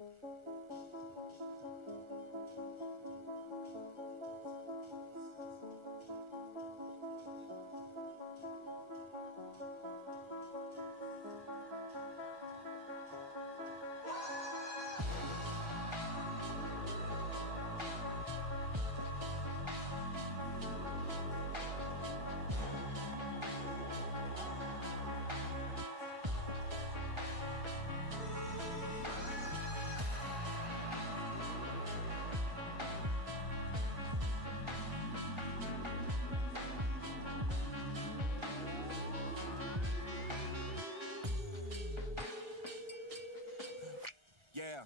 Yeah. Yeah.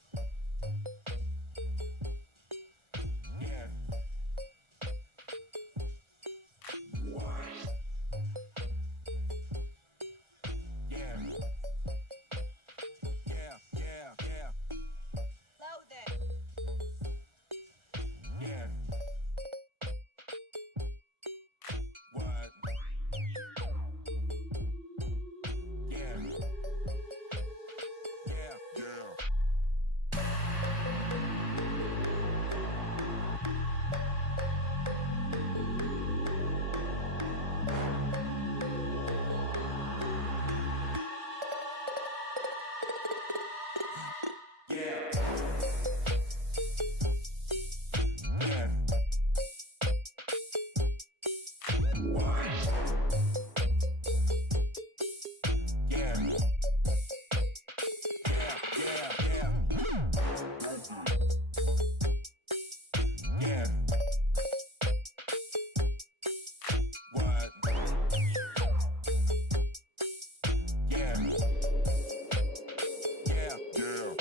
Yeah. Yeah, yeah, yeah. Load that. Yeah. What? Yeah. Yeah. Yeah. Yeah. Yeah. What? Yeah. Yeah, yeah, yeah. Yeah. What? Yeah. Yeah. Yeah.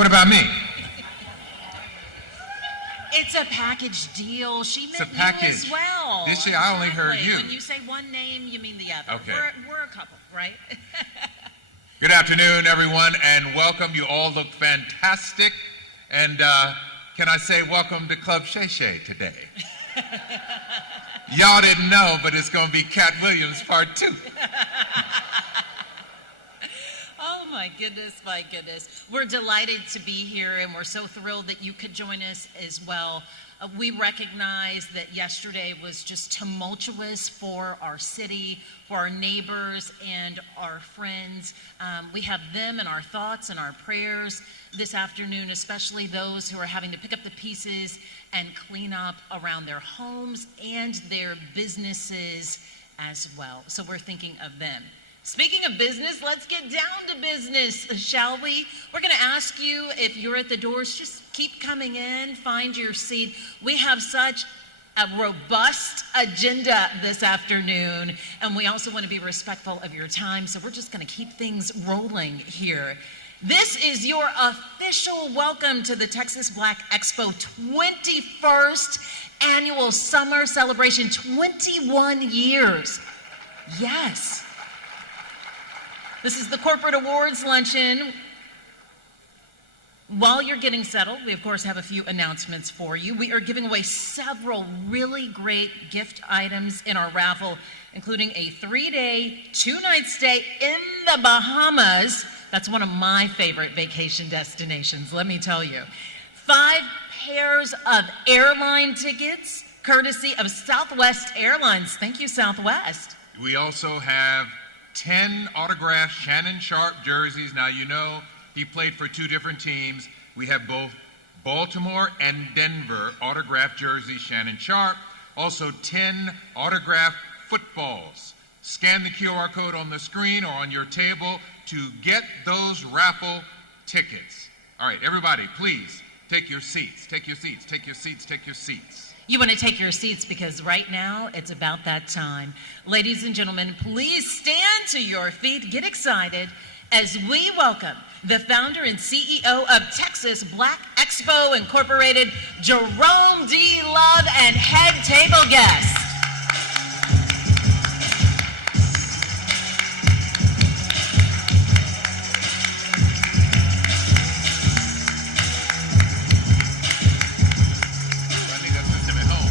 What about me? It's a package deal. She meant a package. you as well. Did she? I only heard you. When you say one name, you mean the other. Okay. We're a couple, right? Good afternoon, everyone, and welcome. You all look fantastic. And can I say welcome to Club Shay Shay today? Y'all didn't know, but it's going to be Cat Williams Part 2. Oh, my goodness. We're delighted to be here, and we're so thrilled that you could join us as well. We recognize that yesterday was just tumultuous for our city, for our neighbors and our friends. We have them in our thoughts and our prayers this afternoon, especially those who are having to pick up the pieces and clean up around their homes and their businesses as well. So we're thinking of them. Speaking of business, let's get down to business, shall we? We're going to ask you, if you're at the doors, just keep coming in, find your seat. We have such a robust agenda this afternoon, and we also want to be respectful of your time, so we're just going to keep things rolling here. This is your official welcome to the Texas Black Expo 21st annual summer celebration, 21 years. Yes. This is the Corporate Awards Luncheon. While you're getting settled, we of course have a few announcements for you. We are giving away several really great gift items in our raffle, including a 3-day, 2-night stay in the Bahamas. That's one of my favorite vacation destinations, let me tell you. 5 pairs of airline tickets, courtesy of Southwest Airlines. Thank you, Southwest. We also have 10 autographed Shannon Sharpe jerseys. Now, you know he played for 2 different teams. We have both Baltimore and Denver autographed jerseys, Shannon Sharpe. Also 10 autographed footballs. Scan the QR code on the screen or on your table to get those raffle tickets. All right, everybody, please take your seats. Take your seats. Take your seats. Take your seats. You want to take your seats because right now it's about that time. Ladies and gentlemen, please stand to your feet, get excited as we welcome the founder and CEO of Texas Black Expo Incorporated, Jerome D. Love, and head table guest.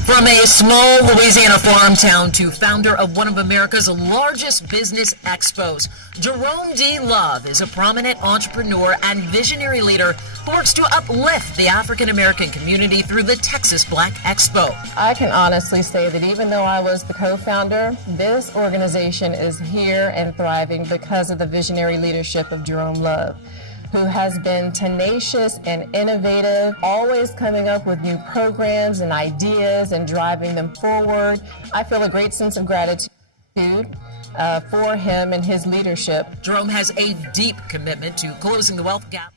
From a small Louisiana farm town to founder of one of America's largest business expos, Jerome D. Love is a prominent entrepreneur and visionary leader who works to uplift the African American community through the Texas Black Expo. I can honestly say that even though I was the co-founder, this organization is here and thriving because of the visionary leadership of Jerome Love, who has been tenacious and innovative, always coming up with new programs and ideas and driving them forward. I feel a great sense of gratitude for him and his leadership. Jerome has a deep commitment to closing the wealth gap.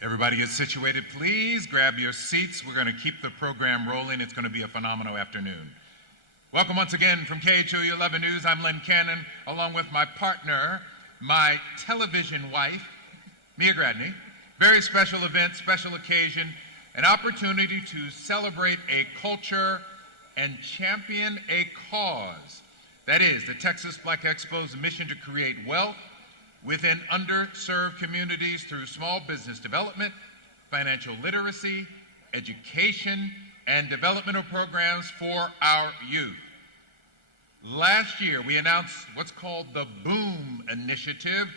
Everybody get situated, please. Grab your seats. We're going to keep the program rolling. It's going to be a phenomenal afternoon. Welcome once again from KHOU 11 News. I'm Len Cannon, along with my partner, my television wife, Mia Gradney. Very special event, special occasion, an opportunity to celebrate a culture and champion a cause. That is the Texas Black Expo's mission to create wealth within underserved communities through small business development, financial literacy, education, and developmental programs for our youth. Last year, we announced what's called the BOOM Initiative,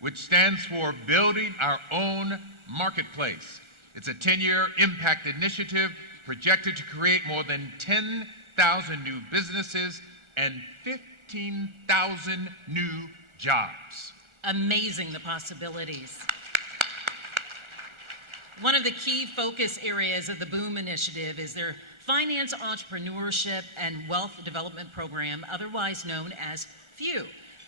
which stands for Building Our Own Marketplace. It's a 10-year impact initiative projected to create more than 10,000 new businesses and 15,000 new jobs. Amazing, the possibilities. One of the key focus areas of the BOOM Initiative is their Finance Entrepreneurship and Wealth Development Program, otherwise known as FEW.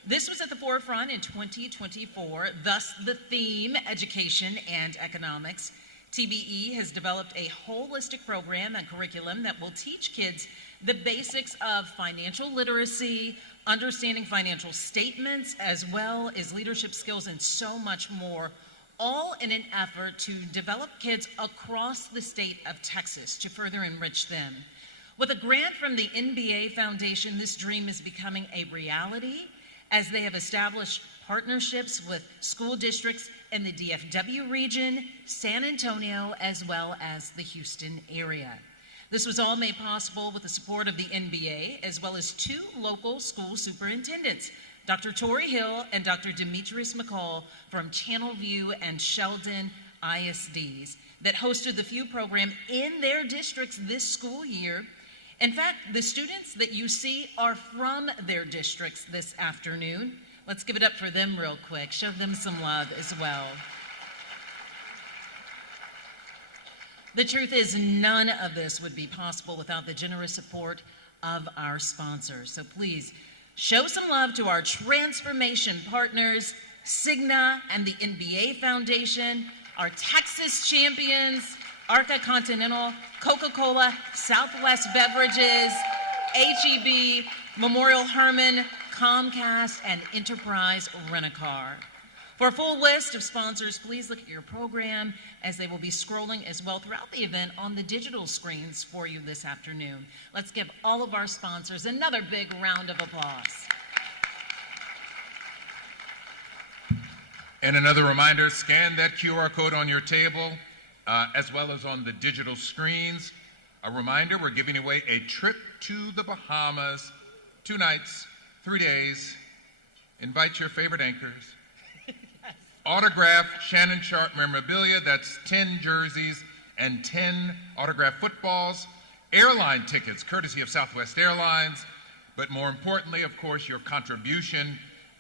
This was at the forefront in 2024, thus the theme, Education and Economics. TBE has developed a holistic program and curriculum that will teach kids the basics of financial literacy, understanding financial statements, as well as leadership skills and so much more, all in an effort to develop kids across the state of Texas to further enrich them. With a grant from the NBA Foundation, this dream is becoming a reality as they have established partnerships with school districts in the DFW region, San Antonio, as well as the Houston area. This was all made possible with the support of the NBA, as well as two local school superintendents, Dr. Tori Hill and Dr. Demetrius McCall from Channelview and Sheldon ISDs that hosted the FEW program in their districts this school year. In fact, the students that you see are from their districts this afternoon. Let's give it up for them real quick. Show them some love as well. The truth is, none of this would be possible without the generous support of our sponsors. So please, show some love to our transformation partners, Cigna and the NBA Foundation, our Texas champions, Arca Continental, Coca-Cola, Southwest Beverages, HEB, Memorial Hermann, Comcast, and Enterprise Rent-A-Car. For a full list of sponsors, please look at your program as they will be scrolling as well throughout the event on the digital screens for you this afternoon. Let's give all of our sponsors another big round of applause. And another reminder, scan that QR code on your table as well as on the digital screens. A reminder, we're giving away a trip to the Bahamas, 2 nights, 3 days. Invite your favorite anchors. Autographed Shannon Sharpe memorabilia, that's 10 jerseys and 10 autographed footballs. Airline tickets, courtesy of Southwest Airlines. But more importantly, of course, your contribution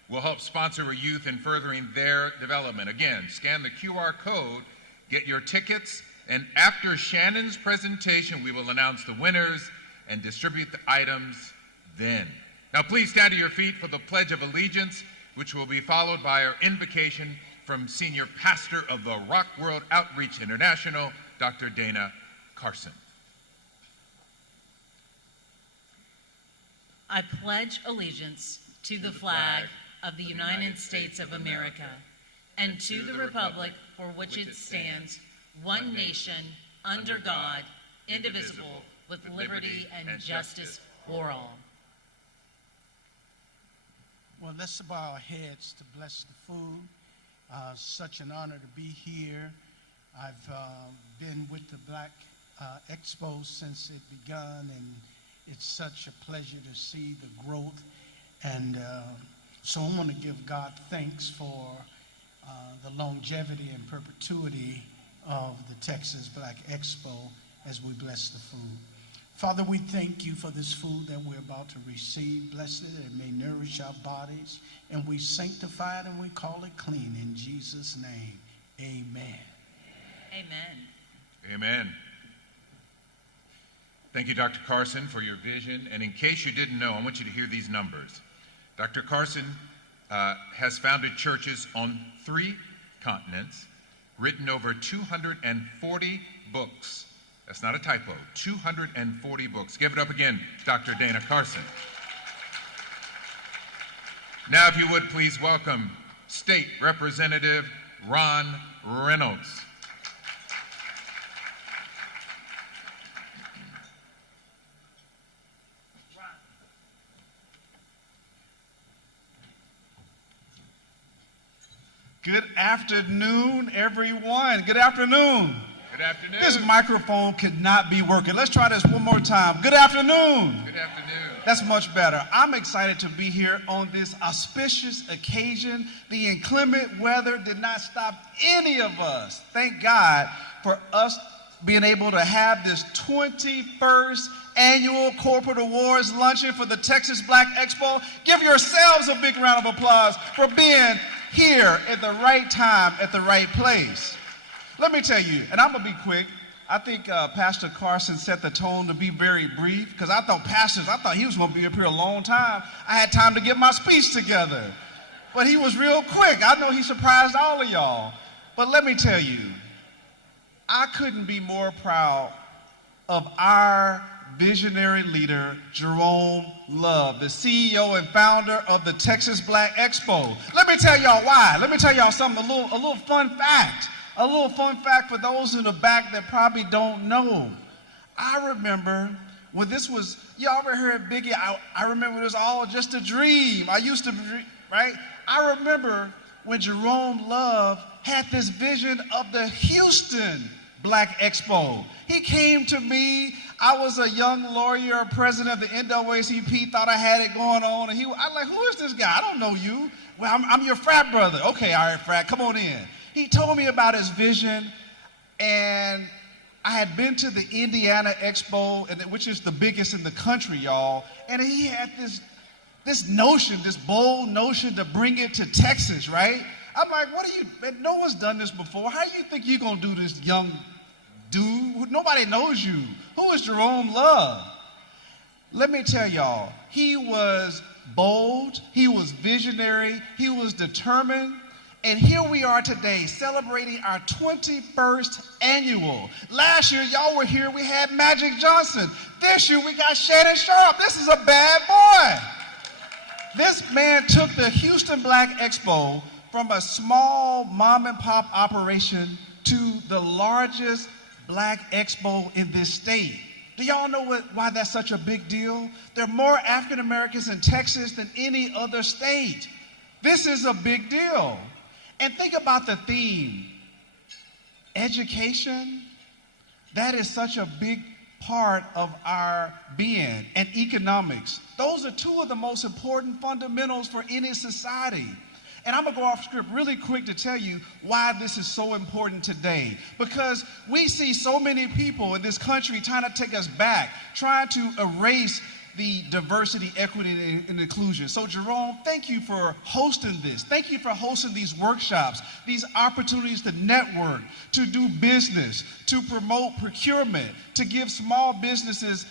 will help sponsor a youth in furthering their development. Again, scan the QR code, get your tickets, and after Shannon's presentation, we will announce the winners and distribute the items then. Now please stand to your feet for the Pledge of Allegiance, which will be followed by our invocation from Senior Pastor of the Rock World Outreach International, Dr. Dana Carson. I pledge allegiance to the flag of the United States of America and to the republic for which it stands, one nation, under God, indivisible, with liberty and justice for all. Well, let's bow our heads to bless the food. Such an honor to be here. I've been with the Black Expo since it begun, and it's such a pleasure to see the growth. And so I want to give God thanks for the longevity and perpetuity of the Texas Black Expo as we bless the food. Father, we thank you for this food that we're about to receive. Bless it, it may nourish our bodies, and we sanctify it and we call it clean in Jesus' name. Amen. Amen. Amen. Thank you, Dr. Carson, for your vision. And in case you didn't know, I want you to hear these numbers. Dr. Carson has founded churches on 3 continents, written over 240 books. That's not a typo, 240 books. Give it up again, Dr. Dana Carson. Now, if you would, please welcome State Representative Ron Reynolds. Good afternoon, everyone. Good afternoon. Good afternoon. This microphone could not be working. Let's try this one more time. Good afternoon. Good afternoon. That's much better. I'm excited to be here on this auspicious occasion. The inclement weather did not stop any of us. Thank God for us being able to have this 21st annual corporate awards luncheon for the Texas Black Expo. Give yourselves a big round of applause for being here at the right time, at the right place. Let me tell you, and I'm gonna be quick. I think Pastor Carson set the tone to be very brief, because I thought he was gonna be up here a long time. I had time to get my speech together. But he was real quick. I know he surprised all of y'all. But let me tell you, I couldn't be more proud of our visionary leader, Jerome Love, the CEO and founder of the Texas Black Expo. Let me tell y'all why. Let me tell y'all something, a little fun fact. A little fun fact for those in the back that probably don't know. I remember when this was, y'all ever heard Biggie? I remember it was all just a dream. I used to, right? I remember when Jerome Love had this vision of the Houston Black Expo. He came to me. I was a young lawyer, president of the NAACP, thought I had it going on. And I was like, who is this guy? I don't know you. Well, I'm your frat brother. Okay, all right, frat, come on in. He told me about his vision, and I had been to the Indiana Expo, which is the biggest in the country, y'all. And he had this notion, this bold notion to bring it to Texas, right? I'm like, man, no one's done this before. How do you think you're gonna do this, young dude? Nobody knows you. Who is Jerome Love? Let me tell y'all, he was bold, he was visionary, he was determined, and here we are today celebrating our 21st annual. Last year, y'all were here, we had Magic Johnson. This year, we got Shannon Sharpe. This is a bad boy. This man took the Houston Black Expo from a small mom and pop operation to the largest Black Expo in this state. Do y'all know why that's such a big deal? There are more African Americans in Texas than any other state. This is a big deal. And think about the theme. Education, that is such a big part of our being, and economics. Those are two of the most important fundamentals for any society. And I'm gonna go off script really quick to tell you why this is so important today. Because we see so many people in this country trying to take us back, trying to erase the diversity, equity, and inclusion. So Jerome, thank you for hosting this. Thank you for hosting these workshops, these opportunities to network, to do business, to promote procurement, to give small businesses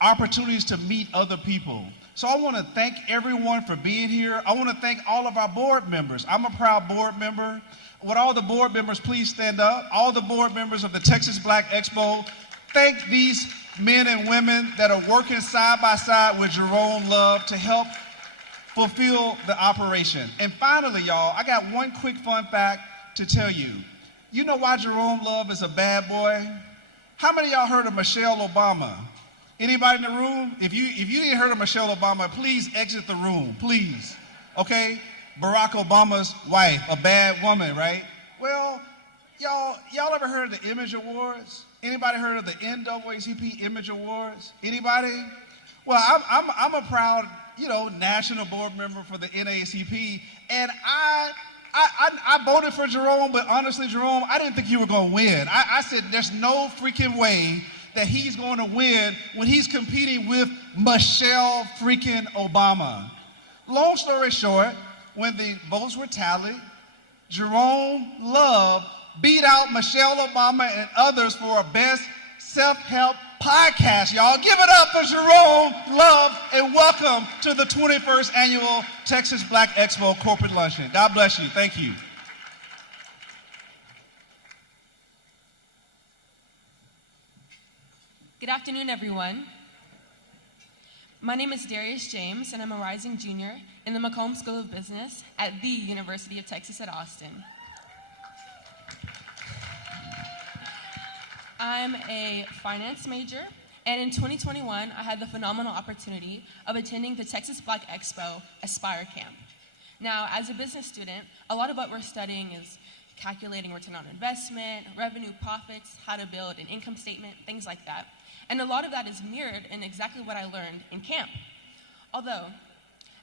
opportunities to meet other people. So I want to thank everyone for being here. I want to thank all of our board members. I'm a proud board member. Would all the board members please stand up? All the board members of the Texas Black Expo, thank these men and women that are working side by side with Jerome Love to help fulfill the operation. And finally, y'all, I got one quick fun fact to tell you. You know why Jerome Love is a bad boy? How many of y'all heard of Michelle Obama? Anybody in the room? If you didn't heard of Michelle Obama, please exit the room, please. Okay? Barack Obama's wife, a bad woman, right? Well, y'all ever heard of the Image Awards? Anybody heard of the NAACP Image Awards? Anybody? Well, I'm a proud, national board member for the NAACP, and I voted for Jerome, but honestly, Jerome, I didn't think you were going to win. I said there's no freaking way that he's going to win when he's competing with Michelle freaking Obama. Long story short, when the votes were tallied, Jerome Love beat out Michelle Obama and others for a best self-help podcast, y'all. Give it up for Jerome Love, and welcome to the 21st annual Texas Black Expo Corporate Luncheon. God bless you. Thank you. Good afternoon, everyone. My name is Darius James, and I'm a rising junior in the Macomb School of Business at the University of Texas at Austin. I'm a finance major, and in 2021, I had the phenomenal opportunity of attending the Texas Black Expo Aspire Camp. Now, as a business student, a lot of what we're studying is calculating return on investment, revenue, profits, how to build an income statement, things like that. And a lot of that is mirrored in exactly what I learned in camp. Although,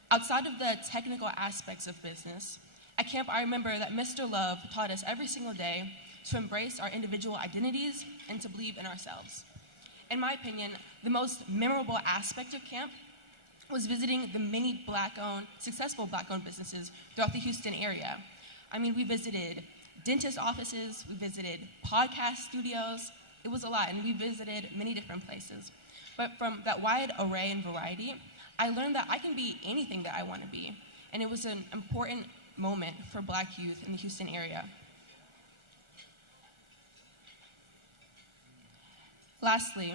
outside of the technical aspects of business, at camp I remember that Mr. Love taught us every single day to embrace our individual identities and to believe in ourselves. In my opinion, the most memorable aspect of camp was visiting the many successful Black-owned businesses throughout the Houston area. I mean, we visited dentist offices, we visited podcast studios. It was a lot, and we visited many different places. But from that wide array and variety, I learned that I can be anything that I want to be, and it was an important moment for Black youth in the Houston area. Lastly,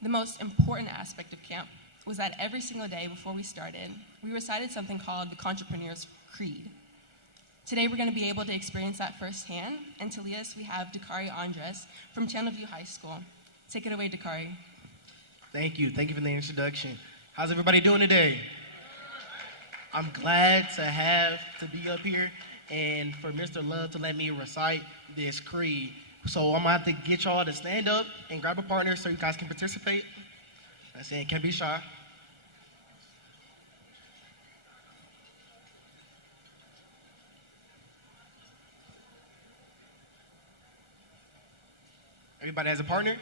the most important aspect of camp was that every single day before we started, we recited something called the Entrepreneur's Creed. Today we're going to be able to experience that firsthand, and to lead us we have Dakari Andres from Channelview High School. Take it away, Dakari. Thank you for the introduction. How's everybody doing today? I'm glad to be up here and for Mr. Love to let me recite this creed. So I'm gonna have to get y'all to stand up and grab a partner so you guys can participate. That's it, can't be shy. Everybody has a partner?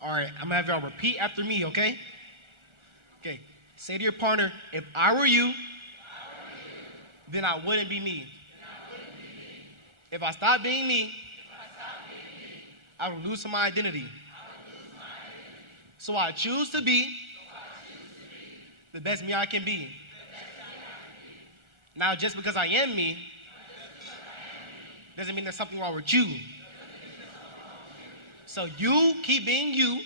All right, I'm gonna have y'all repeat after me, okay? Okay, say to your partner, if I were you, then I wouldn't be me. If I stopped being me, I would lose my identity. So I choose to be the best me I can be. Now, just because I am me, doesn't mean there's something wrong with you. So you keep being you,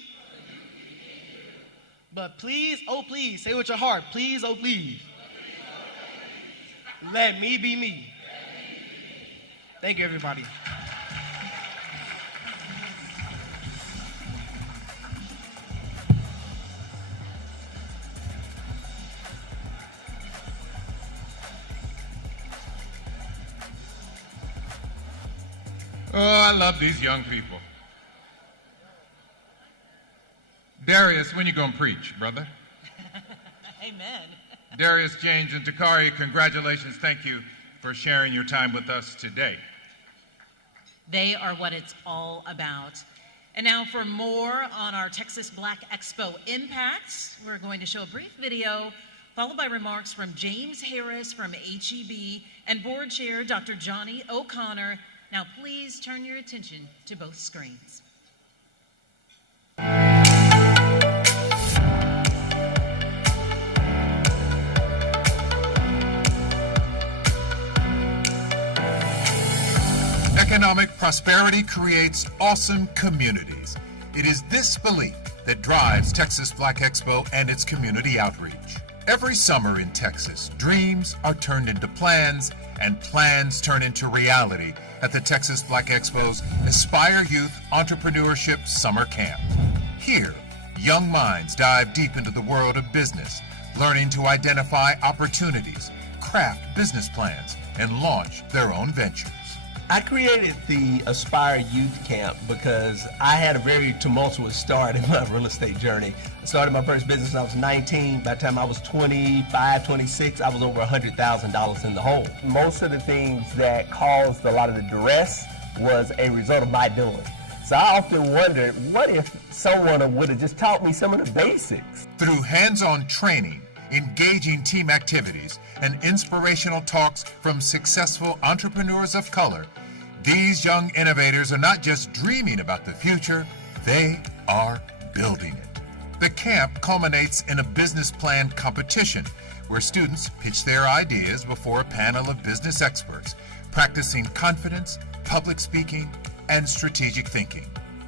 but please, oh please, say with your heart, please, oh please, let me be me. Thank you, everybody. Oh, I love these young people. Darius, when you gonna preach, brother? Amen. Darius, James, and Dakari, congratulations. Thank you for sharing your time with us today. They are what it's all about. And now for more on our Texas Black Expo impacts, we're going to show a brief video followed by remarks from James Harris from HEB and board chair Dr. Johnny O'Connor. Now please turn your attention to both screens. Economic prosperity creates awesome communities. It is this belief that drives Texas Black Expo and its community outreach. Every summer in Texas, dreams are turned into plans and plans turn into reality at the Texas Black Expo's Aspire Youth Entrepreneurship Summer Camp. Here, young minds dive deep into the world of business, learning to identify opportunities, craft business plans, and launch their own ventures. I created the Aspire Youth Camp because I had a very tumultuous start in my real estate journey. I started my first business when I was 19. By the time I was 25, 26, I was over $100,000 in the hole. Most of the things that caused a lot of the duress was a result of my doing. So I often wondered, what if someone would have just taught me some of the basics? Through hands-on training, engaging team activities, and inspirational talks from successful entrepreneurs of color, these young innovators are not just dreaming about the future, they are building it. The camp culminates in a business plan competition where students pitch their ideas before a panel of business experts, practicing confidence, public speaking, and strategic thinking.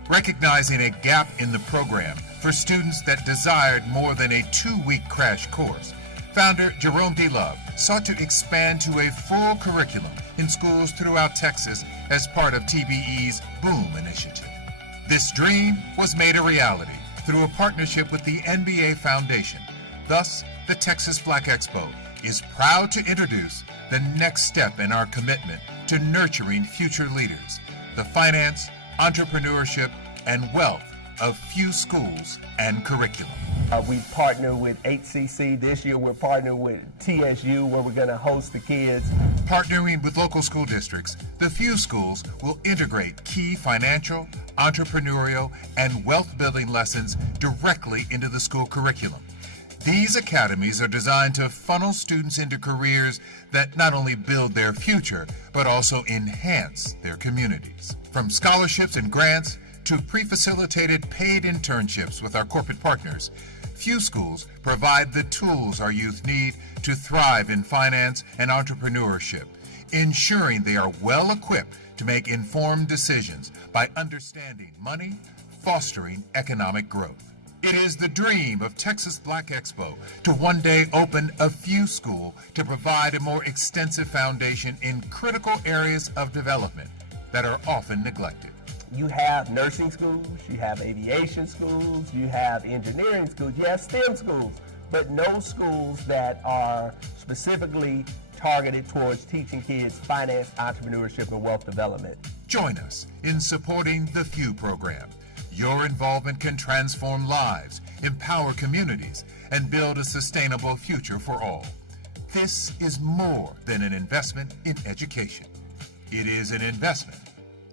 Recognizing a gap in the program for students that desired more than a 2-week crash course, founder Jerome D. Love sought to expand to a full curriculum in schools throughout Texas as part of TBE's Boom initiative. This dream was made a reality through a partnership with the NBA Foundation. Thus, the Texas Black Expo is proud to introduce the next step in our commitment to nurturing future leaders, the finance, entrepreneurship, and wealth of few schools and curriculum. We partner with HCC. This year we're partnering with TSU, where we're going to host the kids. Partnering with local school districts, the few schools will integrate key financial, entrepreneurial, and wealth-building lessons directly into the school curriculum. These academies are designed to funnel students into careers that not only build their future, but also enhance their communities. From scholarships and grants to pre-facilitated paid internships with our corporate partners, few schools provide the tools our youth need to thrive in finance and entrepreneurship, ensuring they are well equipped to make informed decisions by understanding money, fostering economic growth. It is the dream of Texas Black Expo to one day open a few school to provide a more extensive foundation in critical areas of development that are often neglected. You have nursing schools, you have aviation schools, you have engineering schools, you have STEM schools, but no schools that are specifically targeted towards teaching kids finance, entrepreneurship, and wealth development. Join us in supporting the FEW program. Your involvement can transform lives, empower communities, and build a sustainable future for all. This is more than an investment in education. It is an investment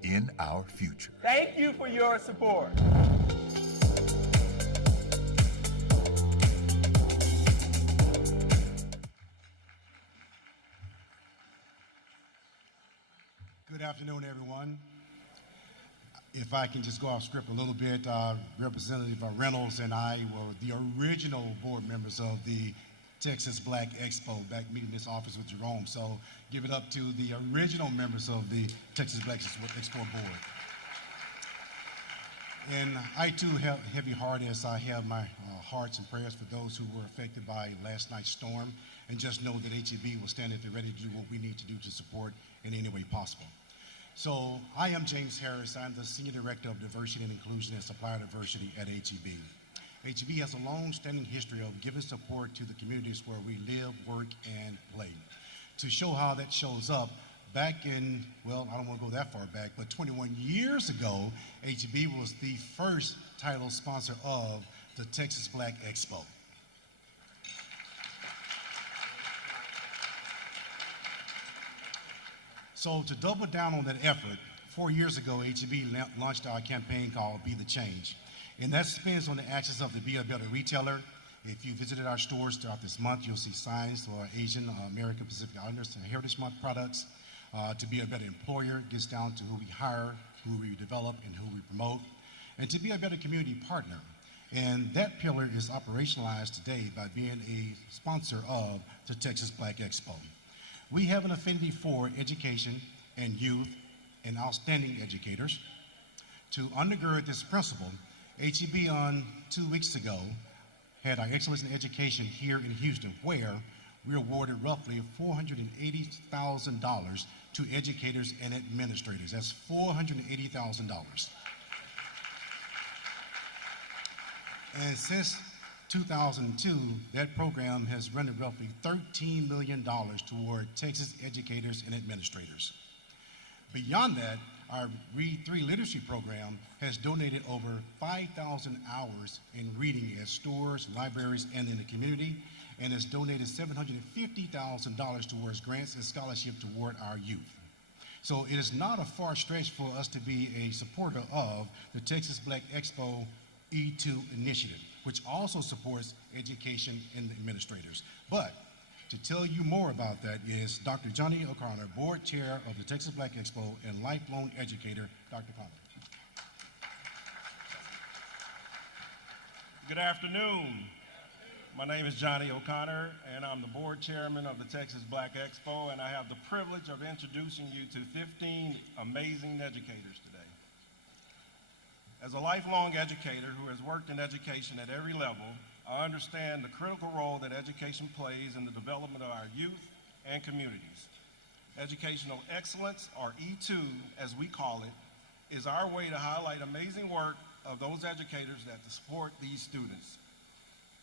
in our future. Thank you for your support. Good afternoon, everyone. If I can just go off script a little bit, Representative Reynolds and I were the original board members of the Texas Black Expo, back meeting this office with Jerome. So give it up to the original members of the Texas Black Expo board. And I too have heavy heart as I have my hearts and prayers for those who were affected by last night's storm, and just know that HEB will stand at the ready to do what we need to do to support in any way possible. So I am James Harris. I'm the Senior Director of Diversity and Inclusion and Supplier Diversity at HEB. HEB has a long-standing history of giving support to the communities where we live, work, and play. To show how that shows up, back in, well, I don't want to go that far back, but 21 years ago, HEB was the first title sponsor of the Texas Black Expo. So to double down on that effort, 4 years ago, HEB launched our campaign called Be the Change. And that spins on the axis of the Be a Better Retailer. If you visited our stores throughout this month, you'll see signs for Asian, American, Pacific Islanders and Heritage Month products. To be a better employer gets down to who we hire, who we develop, and who we promote. And to be a better community partner. And that pillar is operationalized today by being a sponsor of the Texas Black Expo. We have an affinity for education and youth and outstanding educators. To undergird this principle, HEB on 2 weeks ago had our Excellence in Education here in Houston, where we awarded roughly $480,000 to educators and administrators. That's $480,000. And since 2002, that program has rendered roughly $13 million toward Texas educators and administrators. Beyond that, our Read 3 literacy program has donated over 5,000 hours in reading at stores, libraries, and in the community, and has donated $750,000 towards grants and scholarship toward our youth. So it is not a far stretch for us to be a supporter of the Texas Black Expo E2 initiative, which also supports education and administrators. But to tell you more about that is Dr. Johnny O'Connor, Board Chair of the Texas Black Expo and lifelong educator. Dr. O'Connor. Good afternoon. My name is Johnny O'Connor, and I'm the Board Chairman of the Texas Black Expo, and I have the privilege of introducing you to 15 amazing educators today. As a lifelong educator who has worked in education at every level, I understand the critical role that education plays in the development of our youth and communities. Educational excellence, or E2 as we call it, is our way to highlight amazing work of those educators that support these students.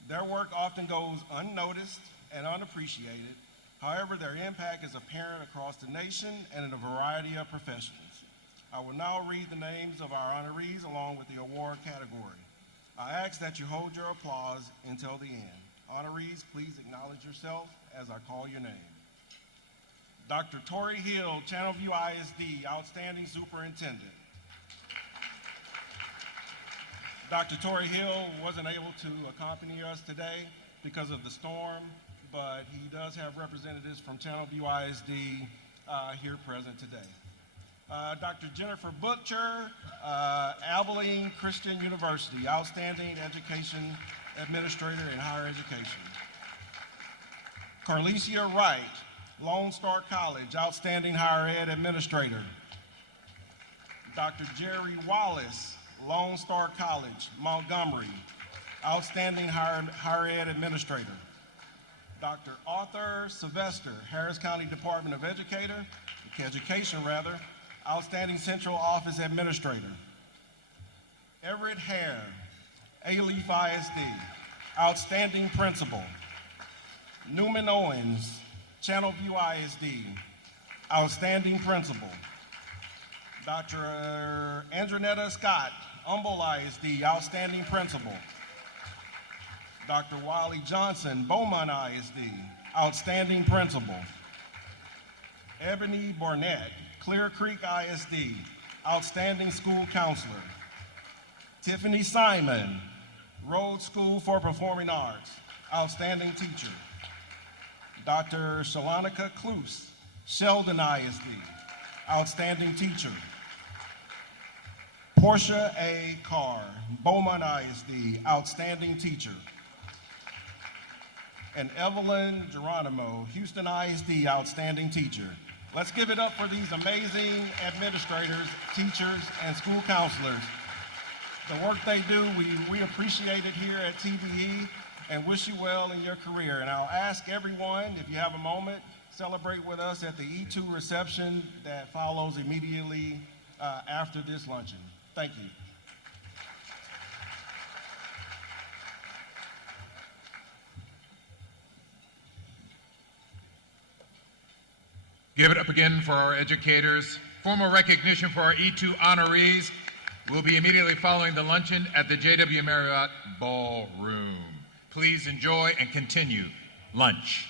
Their work often goes unnoticed and unappreciated. However, their impact is apparent across the nation and in a variety of professions. I will now read the names of our honorees along with the award category. I ask that you hold your applause until the end. Honorees, please acknowledge yourself as I call your name. Dr. Tori Hill, Channelview ISD, Outstanding Superintendent. Dr. Tori Hill wasn't able to accompany us today because of the storm, but he does have representatives from Channelview ISD here present today. Dr. Jennifer Butcher, Abilene Christian University, Outstanding Education Administrator in Higher Education. Carlicia Wright, Lone Star College, Outstanding Higher Ed Administrator. Dr. Jerry Wallace, Lone Star College, Montgomery, Outstanding Higher Ed Administrator. Dr. Arthur Sylvester, Harris County Department of Education, Outstanding Central Office Administrator. Everett Hare, Alief ISD, Outstanding Principal. Newman Owens, Channelview ISD, Outstanding Principal. Dr. Andronetta Scott, Humboldt ISD, Outstanding Principal. Dr. Wiley Johnson, Beaumont ISD, Outstanding Principal. Ebony Barnett, Clear Creek ISD, Outstanding School Counselor. Tiffany Simon, Rhodes School for Performing Arts, Outstanding Teacher. Dr. Shalonika Klus, Sheldon ISD, Outstanding Teacher. Portia A. Carr, Beaumont ISD, Outstanding Teacher. And Evelyn Geronimo, Houston ISD, Outstanding Teacher. Let's give it up for these amazing administrators, teachers, and school counselors. The work they do, we appreciate it here at TBE and wish you well in your career. And I'll ask everyone, if you have a moment, celebrate with us at the E2 reception that follows immediately after this luncheon. Thank you. Give it up again for our educators. Formal recognition for our E2 honorees will be immediately following the luncheon at the JW Marriott Ballroom. Please enjoy and continue lunch.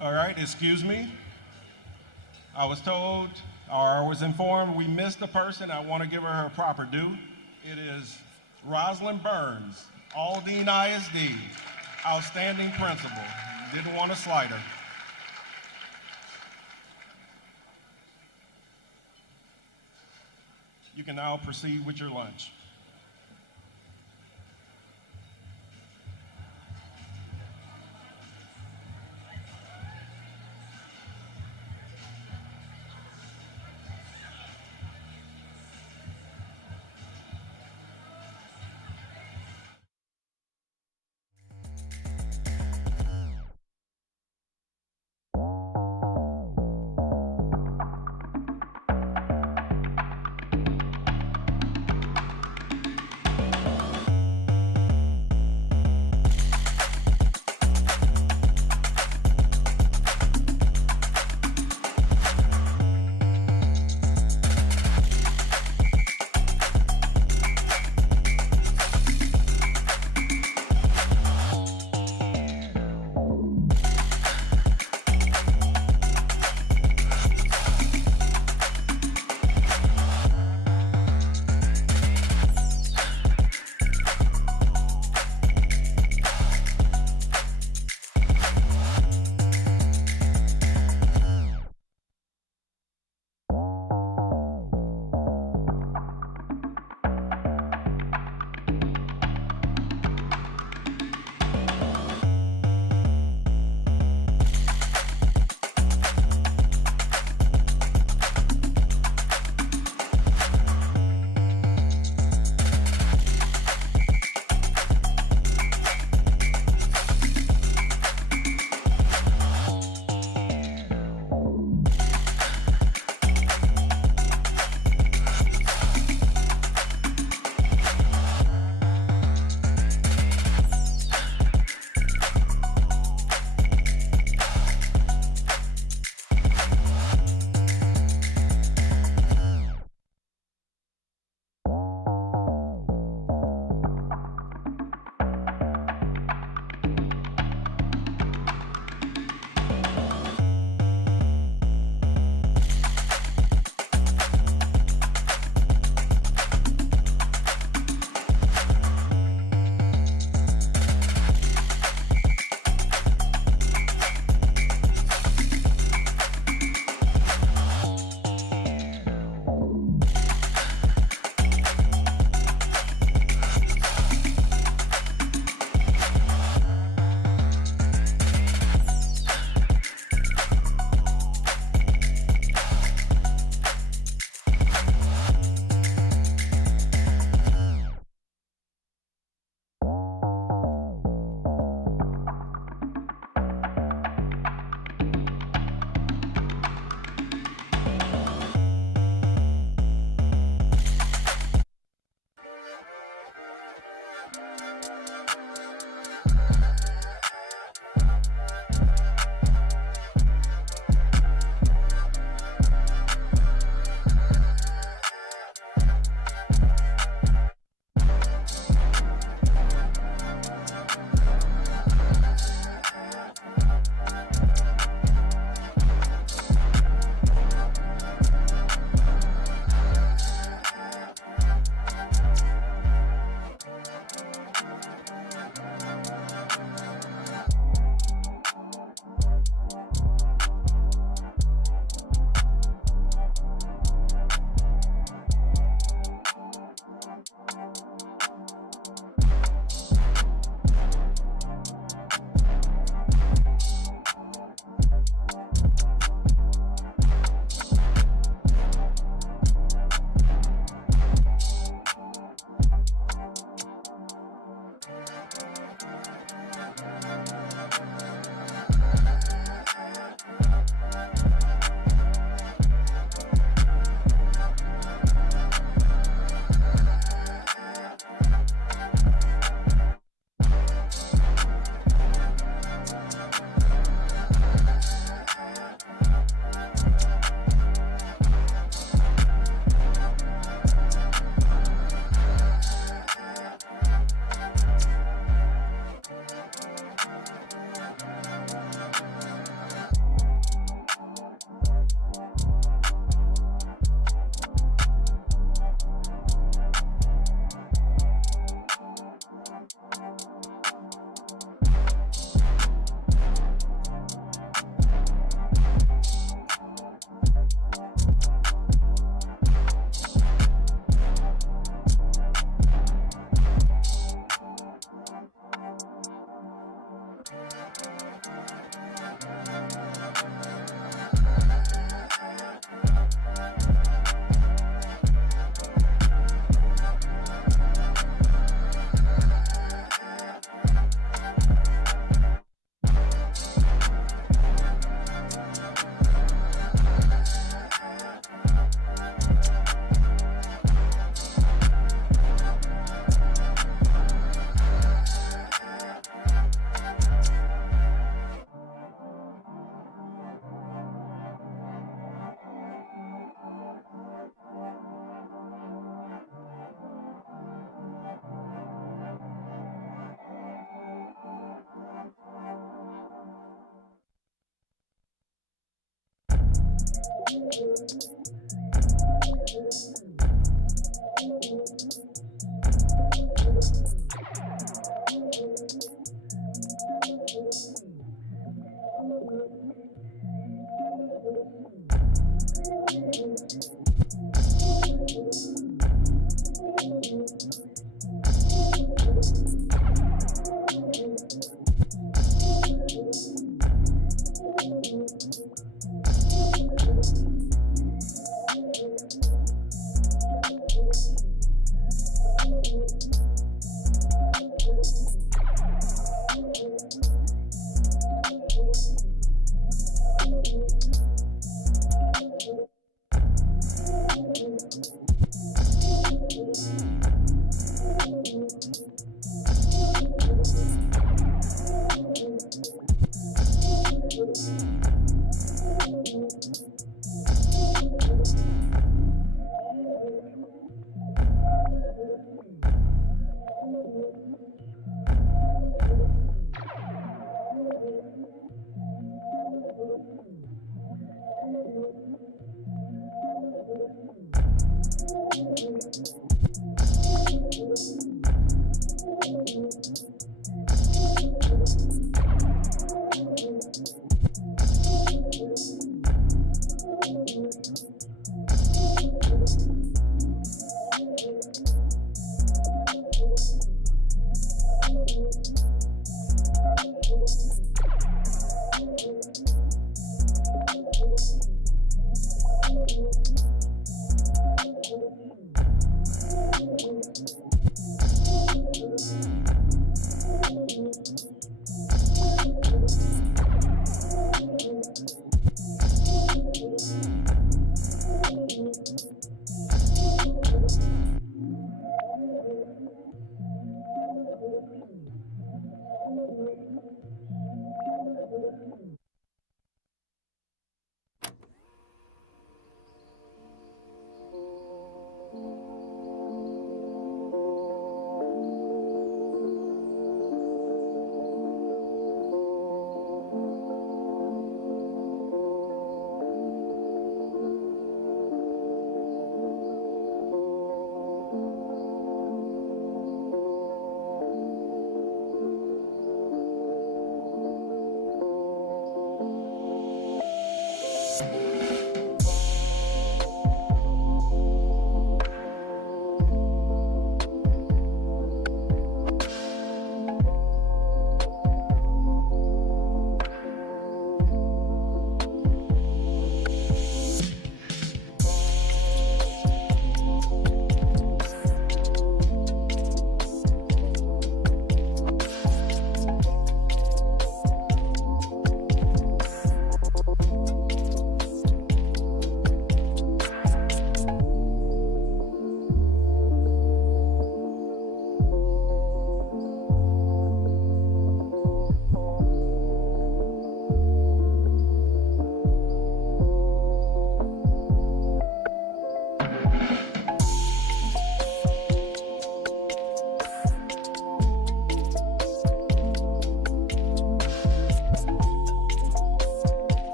All right, excuse me. I was told, or I was informed we missed a person. I want to give her proper due. It is Rosalind Burns, Aldine ISD, Outstanding Principal. Didn't want to slight her. You can now proceed with your lunch.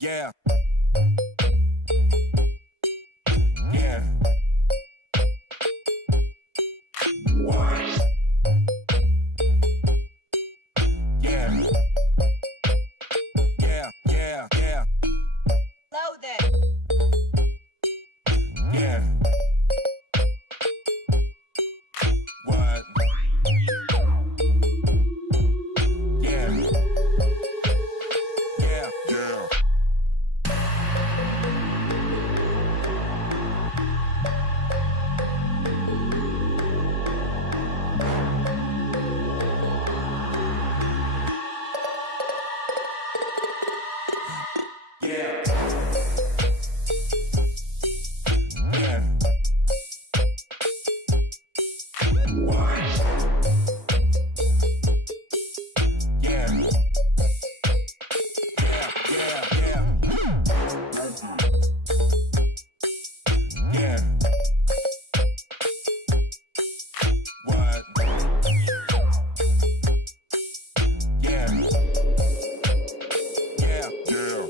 Yeah. Yeah. What? Yeah. Yeah, yeah, yeah. Loaded. Yeah. What? Yeah. Yeah, yeah. Yeah. Yeah. What? Yeah. Yeah, yeah, yeah. Yeah. What? Yeah. Yeah, yeah.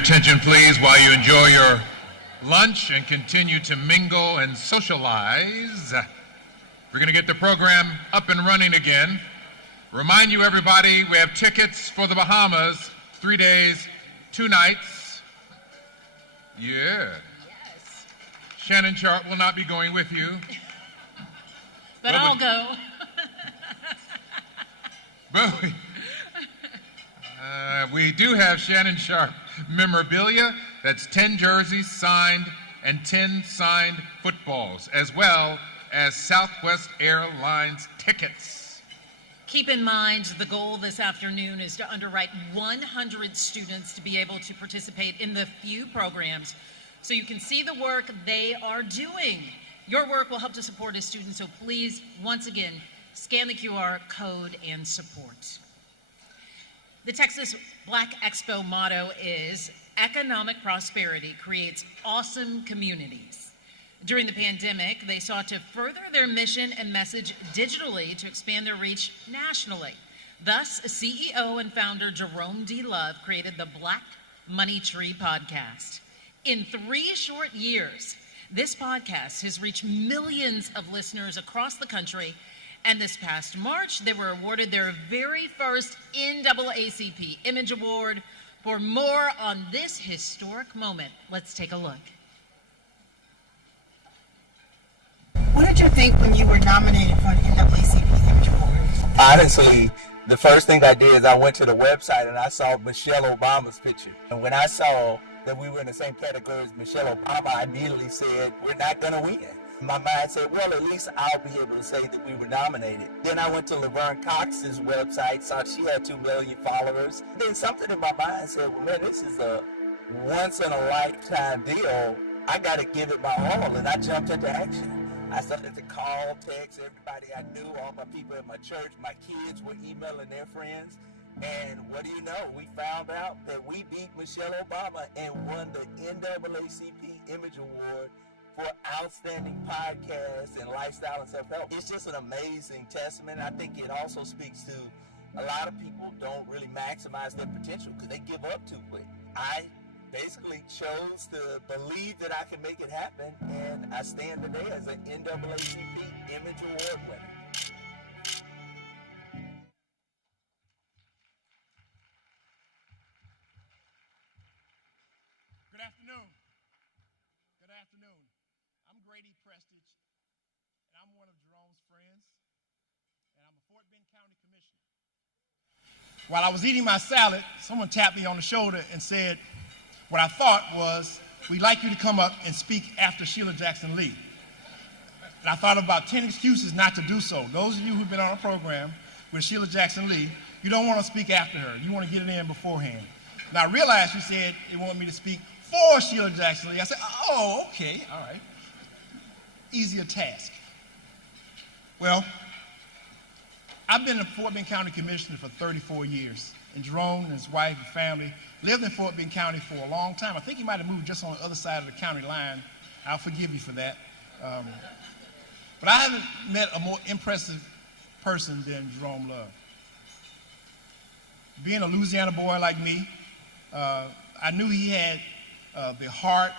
attention, please, while you enjoy your lunch and continue to mingle and socialize. We're going to get the program up and running again. Remind you, everybody, we have tickets for the Bahamas, 3 days, 2 nights. Yeah. Yes. Shannon Sharpe will not be going with you. But I'll go. But we do have Shannon Sharpe memorabilia. That's 10 jerseys signed and 10 signed footballs, as well as Southwest Airlines tickets. Keep in mind, the goal this afternoon is to underwrite 100 students to be able to participate in the few programs so you can see the work they are doing. Your work will help to support a student, so please, once again, scan the QR code and support. The Texas Black Expo motto is, "Economic prosperity creates awesome communities." During the pandemic, they sought to further their mission and message digitally to expand their reach nationally. Thus, CEO and founder Jerome D. Love created the Black Money Tree podcast. In 3 short years, this podcast has reached millions of listeners across the country, and this past March, they were awarded their very first NAACP Image Award. For more on this historic moment, let's take a look. What did you think when you were nominated for the NAACP Image Award? Honestly, the first thing I did is I went to the website and I saw Michelle Obama's picture. And when I saw that we were in the same category as Michelle Obama, I immediately said, we're not going to win. My mind said, well, at least I'll be able to say that we were nominated. Then I went to Laverne Cox's website, saw she had 2 million followers. Then something in my mind said, well, man, this is a once-in-a-lifetime deal. I got to give it my all, and I jumped into action. I started to call, text everybody I knew, all my people at my church. My kids were emailing their friends. And what do you know? We found out that we beat Michelle Obama and won the NAACP Image Award for Outstanding Podcast and Lifestyle and Self-Help. It's just an amazing testament. I think it also speaks to a lot of people don't really maximize their potential because they give up too quick. I basically chose to believe that I can make it happen, and I stand today as an NAACP Image Award winner. Good afternoon. Good afternoon. I'm Grady Prestige, and I'm one of Jerome's friends, and I'm a Fort Bend County Commissioner. While I was eating my salad, someone tapped me on the shoulder and said, what I thought was, we'd like you to come up and speak after Sheila Jackson Lee. And I thought about 10 excuses not to do so. Those of you who've been on a program with Sheila Jackson Lee, you don't want to speak after her. You want to get it in beforehand. And I realized you said you wanted me to speak for Sheila Jackson Lee. I said, oh, okay, all right. Easier task. Well, I've been a Fort Bend County Commissioner for 34 years. And Jerome and his wife and family lived in Fort Bend County for a long time. I think he might have moved just on the other side of the county line. I'll forgive you for that. But I haven't met a more impressive person than Jerome Love. Being a Louisiana boy like me, I knew he had the heart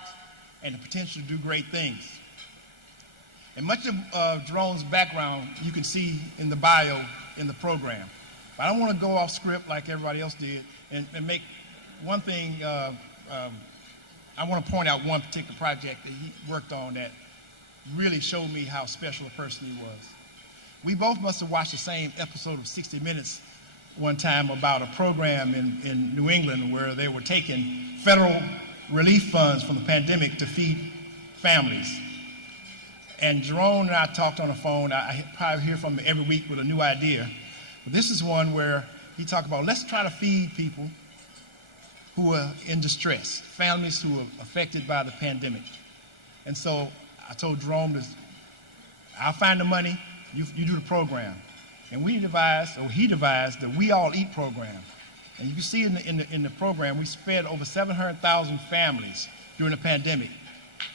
and the potential to do great things. And much of Jerome's background you can see in the bio in the program. But I don't want to go off script like everybody else did and make one thing, I want to point out one particular project that he worked on that really showed me how special a person he was. We both must have watched the same episode of 60 Minutes one time about a program in New England where they were taking federal relief funds from the pandemic to feed families. And Jerome and I talked on the phone. I probably hear from him every week with a new idea. But this is one where he talked about, let's try to feed people who are in distress, families who are affected by the pandemic. And so I told Jerome, I'll find the money, you do the program. And he devised the We All Eat program. And you can see in the program, we fed over 700,000 families during the pandemic.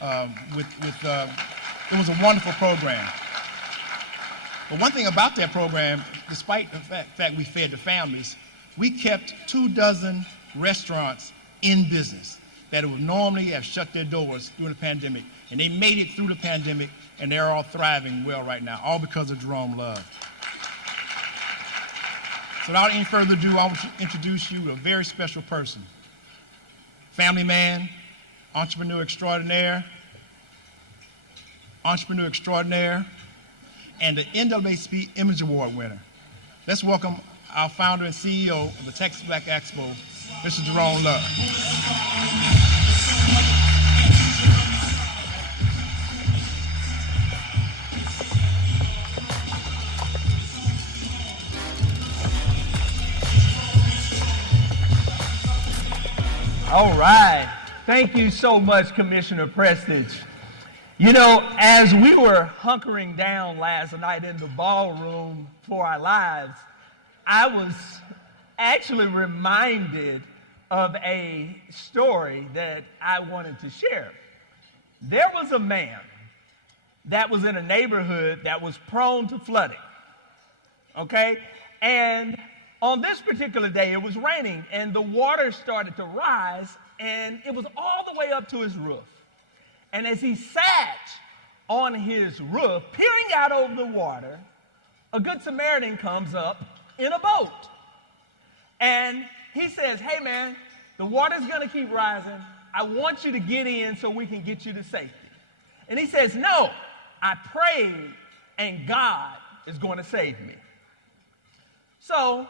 It was a wonderful program. But one thing about that program, despite the fact we fed the families, we kept 24 restaurants in business that would normally have shut their doors during the pandemic. And they made it through the pandemic, and they're all thriving well right now, all because of Jerome Love. So without any further ado, I want to introduce you to a very special person. Family man, entrepreneur extraordinaire, and the NAACP Image Award winner. Let's welcome our founder and CEO of the Texas Black Expo, Mr. Jerome Love. All right. Thank you so much, Commissioner Prestige. You know, as we were hunkering down last night in the ballroom for our lives, I was actually reminded of a story that I wanted to share. There was a man that was in a neighborhood that was prone to flooding, okay? And on this particular day, it was raining, and the water started to rise, and it was all the way up to his roof. And as he sat on his roof, peering out over the water, a good Samaritan comes up in a boat. And he says, hey man, the water's gonna keep rising. I want you to get in so we can get you to safety. And he says, no, I prayed and God is going to save me. So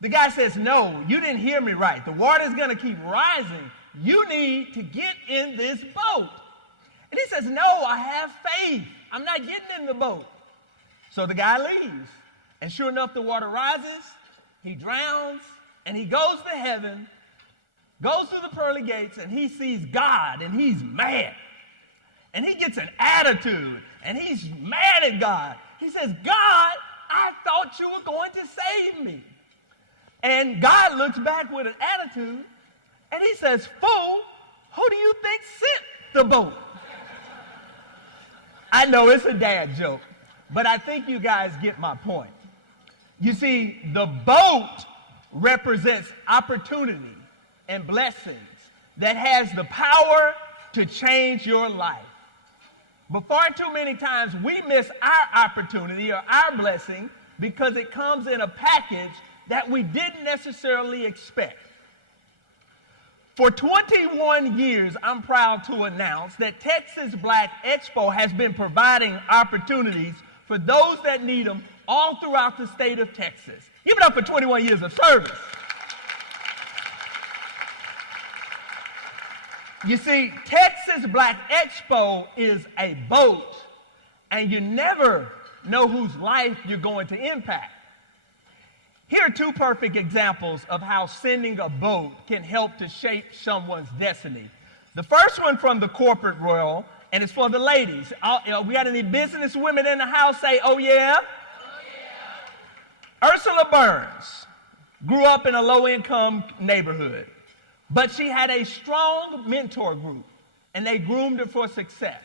the guy says, no, you didn't hear me right. The water's going to keep rising. You need to get in this boat. And he says, no, I have faith. I'm not getting in the boat. So the guy leaves. And sure enough, the water rises. He drowns. And he goes to heaven, goes through the pearly gates, and he sees God, and he's mad. And he gets an attitude, and he's mad at God. He says, God, I thought you were going to save me. And God looks back with an attitude, and he says, fool, who do you think sent the boat? I know it's a dad joke, but I think you guys get my point. You see, the boat represents opportunity and blessings that has the power to change your life. But far too many times we miss our opportunity or our blessing because it comes in a package that we didn't necessarily expect. For 21 years, I'm proud to announce that Texas Black Expo has been providing opportunities for those that need them all throughout the state of Texas. Give it up for 21 years of service. You see, Texas Black Expo is a boat, and you never know whose life you're going to impact. Here are two perfect examples of how sending a boat can help to shape someone's destiny. The first one from the corporate world, and it's for the ladies. We got any business women in the house? Say, oh yeah? Oh yeah. Ursula Burns grew up in a low-income neighborhood, but she had a strong mentor group, and they groomed her for success.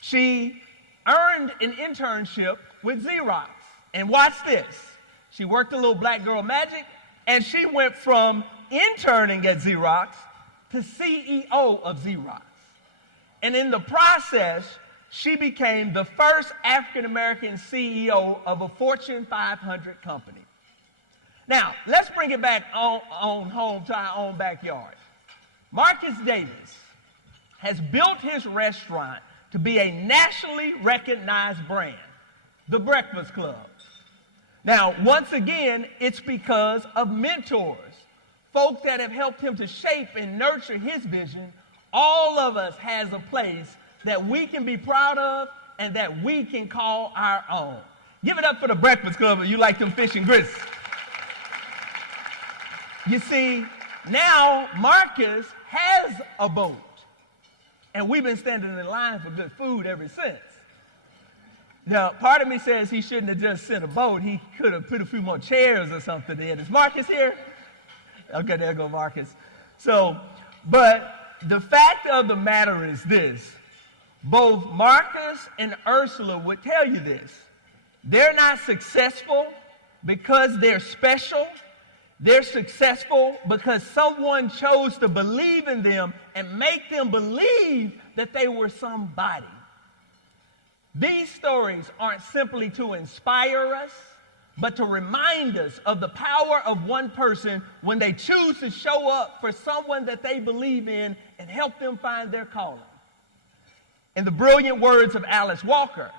She earned an internship with Xerox, and watch this. She worked a little black girl magic, and she went from interning at Xerox to CEO of Xerox. And in the process, she became the first African-American CEO of a Fortune 500 company. Now, let's bring it back on home to our own backyard. Marcus Davis has built his restaurant to be a nationally recognized brand, The Breakfast Club. Now, once again, it's because of mentors, folks that have helped him to shape and nurture his vision. All of us has a place that we can be proud of and that we can call our own. Give it up for The Breakfast Club if you like them fish and grits. You see, now Marcus has a boat, and we've been standing in line for good food ever since. Now, part of me says he shouldn't have just sent a boat. He could have put a few more chairs or something in. Is Marcus here? Okay, there go Marcus. So, but the fact of the matter is this. Both Marcus and Ursula would tell you this. They're not successful because they're special. They're successful because someone chose to believe in them and make them believe that they were somebody. These stories aren't simply to inspire us, but to remind us of the power of one person when they choose to show up for someone that they believe in and help them find their calling. In the brilliant words of Alice Walker,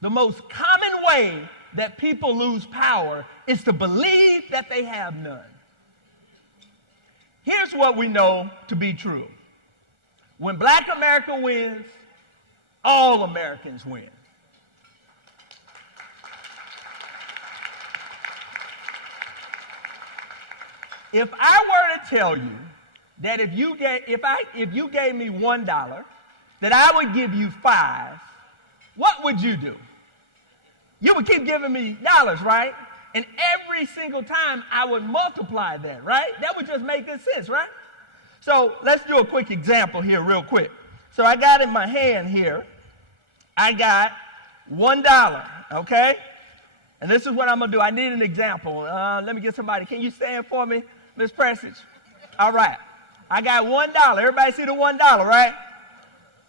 the most common way that people lose power is to believe that they have none. Here's what we know to be true. When Black America wins, all Americans win. If I were to tell you that if you gave me $1, that I would give you 5, what would you do? You would keep giving me dollars, right? And every single time I would multiply that, right? That would just make good sense, right? So let's do a quick example here real quick. So I got in my hand here, I got $1, okay? And this is what I'm going to do. I need an example. Let me get somebody. Can you stand for me, Ms. Presage? All right. I got $1. Everybody see the $1, right?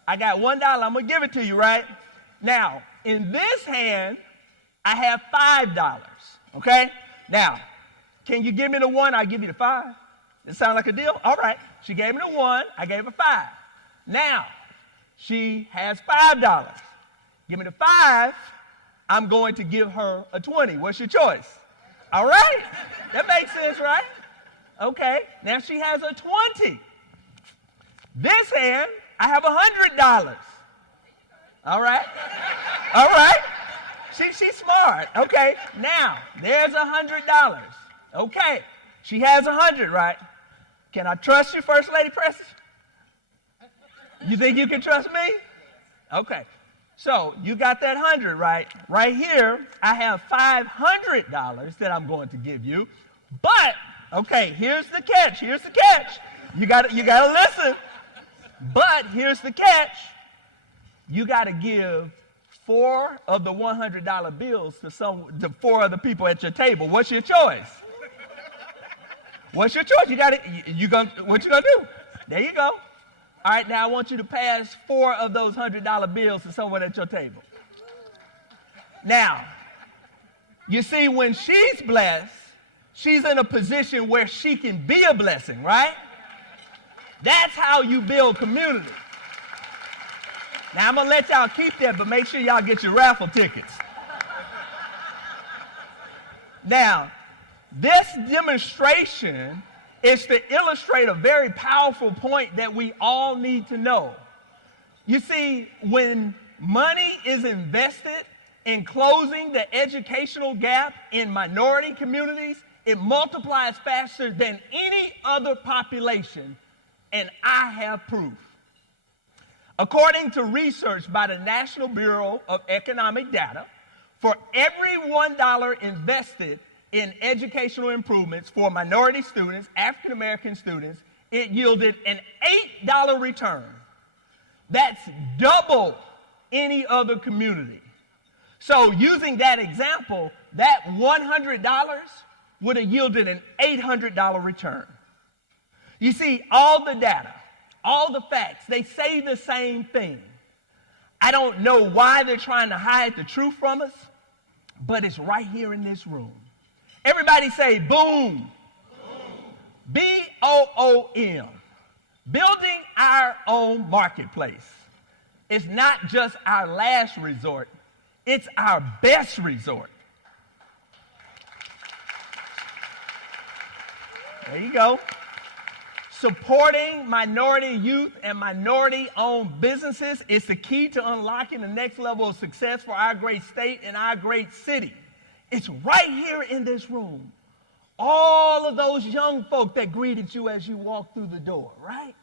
I got $1. I'm going to give it to you, right? Now, in this hand, I have $5, okay? Now, can you give me the 1? I'll give you the 5. Does it sound like a deal? All right. She gave me the 1. I gave her 5. Now, she has $5. Give me the 5. I'm going to give her a 20. What's your choice? All right. That makes sense, right? Okay. Now she has a 20. This hand, I have $100. All right. All right. She's smart. Okay. Now, there's $100. Okay. She has 100, right? Can I trust you, First Lady Preston? You think you can trust me? Okay. So you got that 100, right? Right here, I have $500 that I'm going to give you. But, okay, here's the catch. Here's the catch. You got to listen. But here's the catch. You got to give 4 of the $100 bills to 4 other people at your table. What's your choice? What's your choice? What you gonna do? There you go. All right, now I want you to pass 4 of those $100 bills to someone at your table. Now, you see, when she's blessed, she's in a position where she can be a blessing, right? That's how you build community. Now, I'm going to let y'all keep that, but make sure y'all get your raffle tickets. Now, this demonstration is to illustrate a very powerful point that we all need to know. You see, when money is invested in closing the educational gap in minority communities, it multiplies faster than any other population, and I have proof. According to research by the National Bureau of Economic Data, for every $1 invested in educational improvements for minority students, African American students, it yielded an $8 return. That's double any other community. So using that example, that $100 would have yielded an $800 return. You see, all the data, all the facts, they say the same thing. I don't know why they're trying to hide the truth from us, but it's right here in this room. Everybody say boom. B-O-O-M. Building our own marketplace. It's not just our last resort, it's our best resort. There you go. Supporting minority youth and minority-owned businesses is the key to unlocking the next level of success for our great state and our great city. It's right here in this room. All of those young folk that greeted you as you walked through the door, right?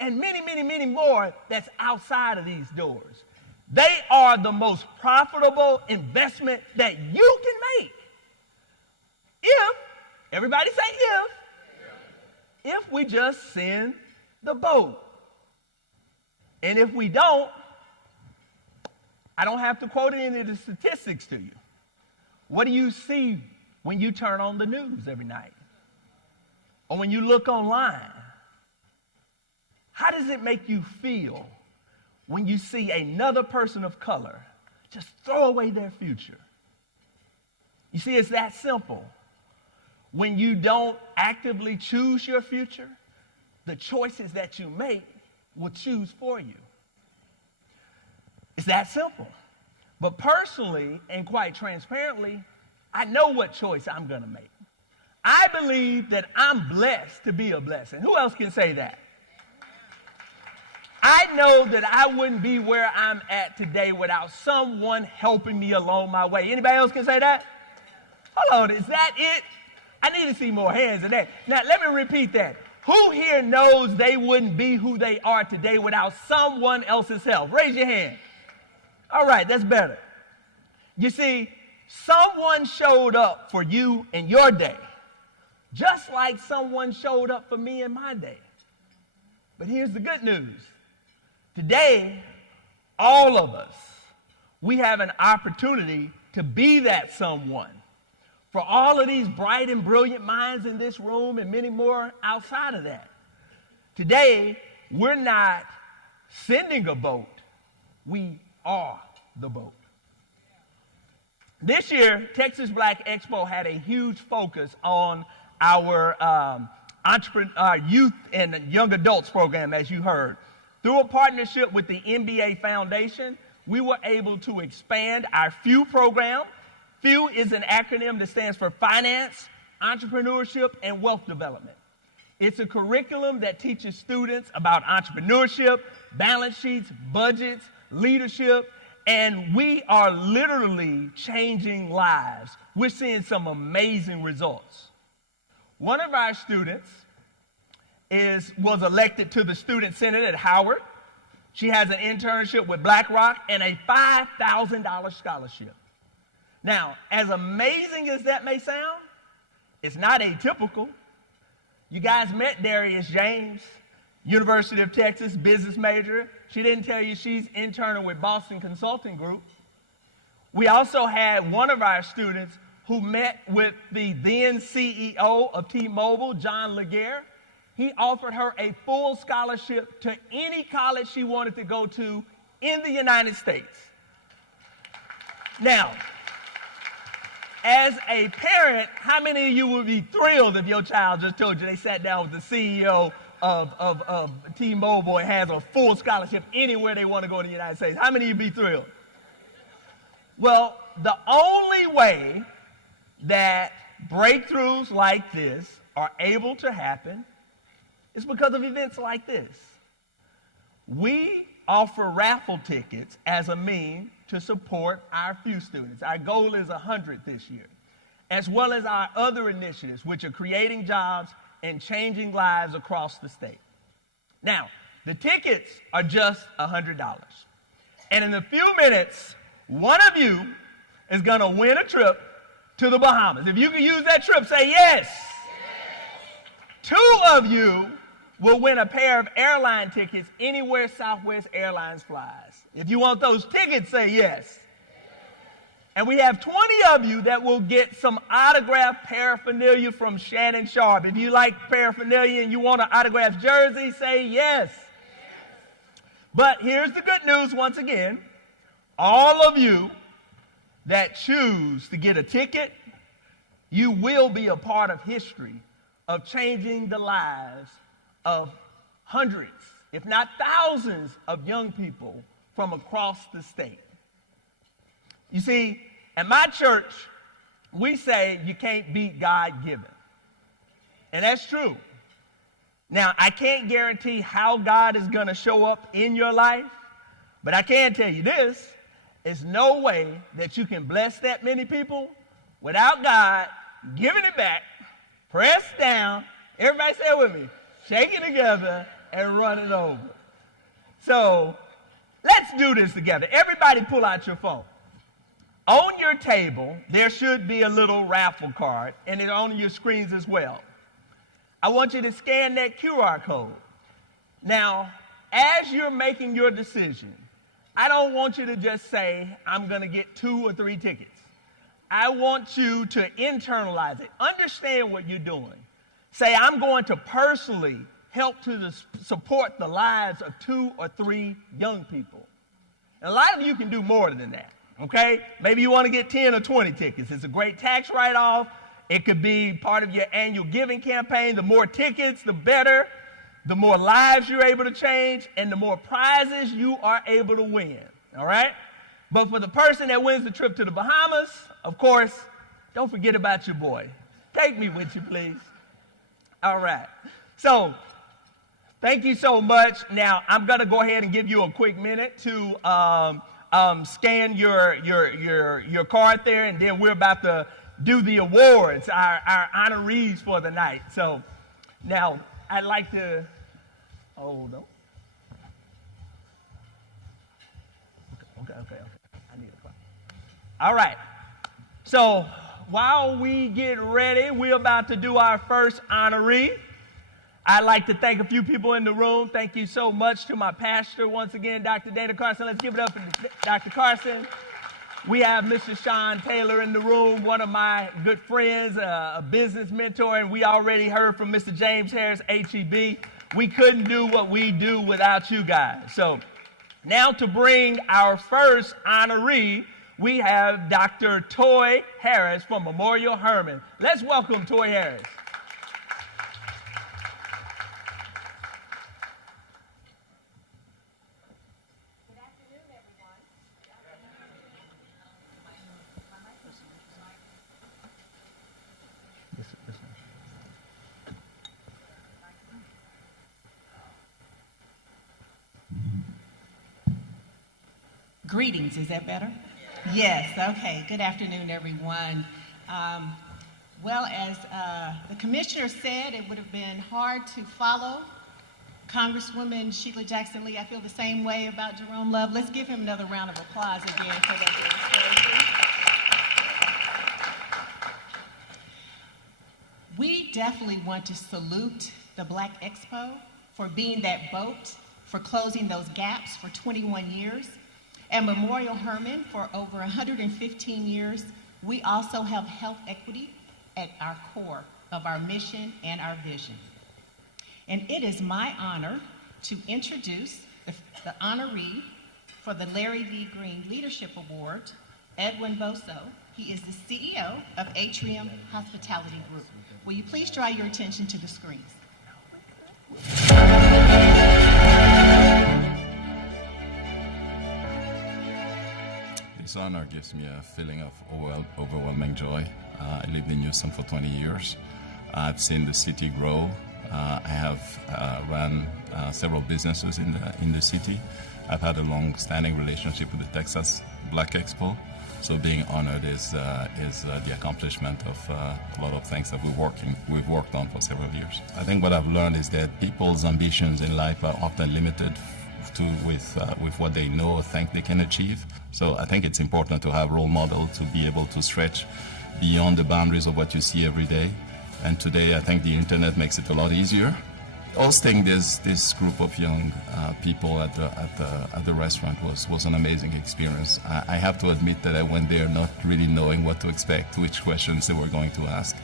And many, many, many more that's outside of these doors. They are the most profitable investment that you can make. If, everybody say if we just send the boat. And if we don't, I don't have to quote any of the statistics to you. What do you see when you turn on the news every night? or when you look online, how does it make you feel when you see another person of color just throw away their future? You see, it's that simple. When you don't actively choose your future, the choices that you make will choose for you. It's that simple. But personally and quite transparently, I know what choice I'm going to make. I believe that I'm blessed to be a blessing. Who else can say that? I know that I wouldn't be where I'm at today without someone helping me along my way. Anybody else can say that? Hold on, is that it? I need to see more hands than that. Now, let me repeat that. Who here knows they wouldn't be who they are today without someone else's help? Raise your hand. All right, that's better. You see, someone showed up for you in your day, just like someone showed up for me in my day. But here's the good news. Today, all of us, we have an opportunity to be that someone for all of these bright and brilliant minds in this room and many more outside of that. Today, we're not sending a boat. We are the boat. This year, Texas Black Expo had a huge focus on our youth and young adults program, as you heard. Through a partnership with the NBA Foundation, we were able to expand our FEW program. FEW is an acronym that stands for Finance, Entrepreneurship, and Wealth Development. It's a curriculum that teaches students about entrepreneurship, balance sheets, budgets, leadership, and we are literally changing lives. We're seeing some amazing results. One of our students was elected to the Student Senate at Howard. She has an internship with BlackRock and a $5,000 scholarship. Now, as amazing as that may sound, it's not atypical. You guys met Darius James, University of Texas, business major. She didn't tell you she's interning with Boston Consulting Group. We also had one of our students who met with the then CEO of T-Mobile, John Laguerre. He offered her a full scholarship to any college she wanted to go to in the United States. Now, as a parent, how many of you would be thrilled if your child just told you they sat down with the CEO of T-Mobile and has a full scholarship anywhere they want to go in the United States? How many of you would be thrilled? Well, the only way that breakthroughs like this are able to happen is because of events like this. We offer raffle tickets as a means to support our FEW students. Our goal is 100 this year, as well as our other initiatives, which are creating jobs and changing lives across the state. Now, the tickets are just $100. And in a few minutes, one of you is going to win a trip to the Bahamas. If you can use that trip, say yes. Yes. Two of you will win a pair of airline tickets anywhere Southwest Airlines flies. If you want those tickets, say yes. And we have 20 of you that will get some autographed paraphernalia from Shannon Sharpe. If you like paraphernalia and you want an autographed jersey, say yes. But here's the good news once again. All of you that choose to get a ticket, you will be a part of history of changing the lives of hundreds, if not thousands, of young people from across the state. You see, at my church, we say you can't beat God-given. And that's true. Now, I can't guarantee how God is going to show up in your life, but I can tell you this. There's no way that you can bless that many people without God giving it back, pressed down, everybody say it with me, shake it together, and run it over. So let's do this together. Everybody pull out your phone. On your table, there should be a little raffle card, and it's on your screens as well. I want you to scan that QR code. Now, as you're making your decision, I don't want you to just say, I'm going to get 2 or 3 tickets. I want you to internalize it. Understand what you're doing. Say, I'm going to personally help to support the lives of 2 or 3 young people. And a lot of you can do more than that, okay? Maybe you want to get 10 or 20 tickets. It's a great tax write-off. It could be part of your annual giving campaign. The more tickets, the better. The more lives you're able to change, and the more prizes you are able to win, all right? But for the person that wins the trip to the Bahamas, of course, don't forget about your boy. Take me with you, please. All right. So, thank you so much. Now, I'm going to go ahead and give you a quick minute to scan your card there, and then we're about to do the awards, our honorees for the night. So, now, I'd like to, hold on. Okay. I need a clock. All right. So, while we get ready, we're about to do our first honoree. I'd like to thank a few people in the room. Thank you so much to my pastor once again, Dr. Dana Carson. Let's give it up for Dr. Carson. We have Mr. Sean Taylor in the room, one of my good friends, a business mentor, and we already heard from Mr. James Harris, HEB. We couldn't do what we do without you guys. So now to bring our first honoree, we have Dr. Toy Harris from Memorial Hermann. Let's welcome Toy Harris. Greetings, is that better? Yes, okay. Good afternoon, everyone. Well, as the commissioner said, it would have been hard to follow Congresswoman Sheila Jackson Lee. I feel the same way about Jerome Love. Let's give him another round of applause again for that. We definitely want to salute the Black Expo for being that boat, for closing those gaps for 21 years. And Memorial Hermann, for over 115 years, we also have health equity at our core of our mission and our vision. And it is my honor to introduce the honoree for the Larry V. Green Leadership Award, Edwin Boso. He is the CEO of Atrium Hospitality Group. Will you please draw your attention to the screens? This honor gives me a feeling of overwhelming joy. I lived in Houston for 20 years. I've seen the city grow. I have run several businesses in the city. I've had a long-standing relationship with the Texas Black Expo. So being honored is the accomplishment of a lot of things that we've worked on for several years. I think what I've learned is that people's ambitions in life are often limited with what they know or think they can achieve. So I think it's important to have role models to be able to stretch beyond the boundaries of what you see every day. And today I think the internet makes it a lot easier. Hosting this group of young people at the restaurant was an amazing experience. I have to admit that I went there not really knowing what to expect, which questions they were going to ask.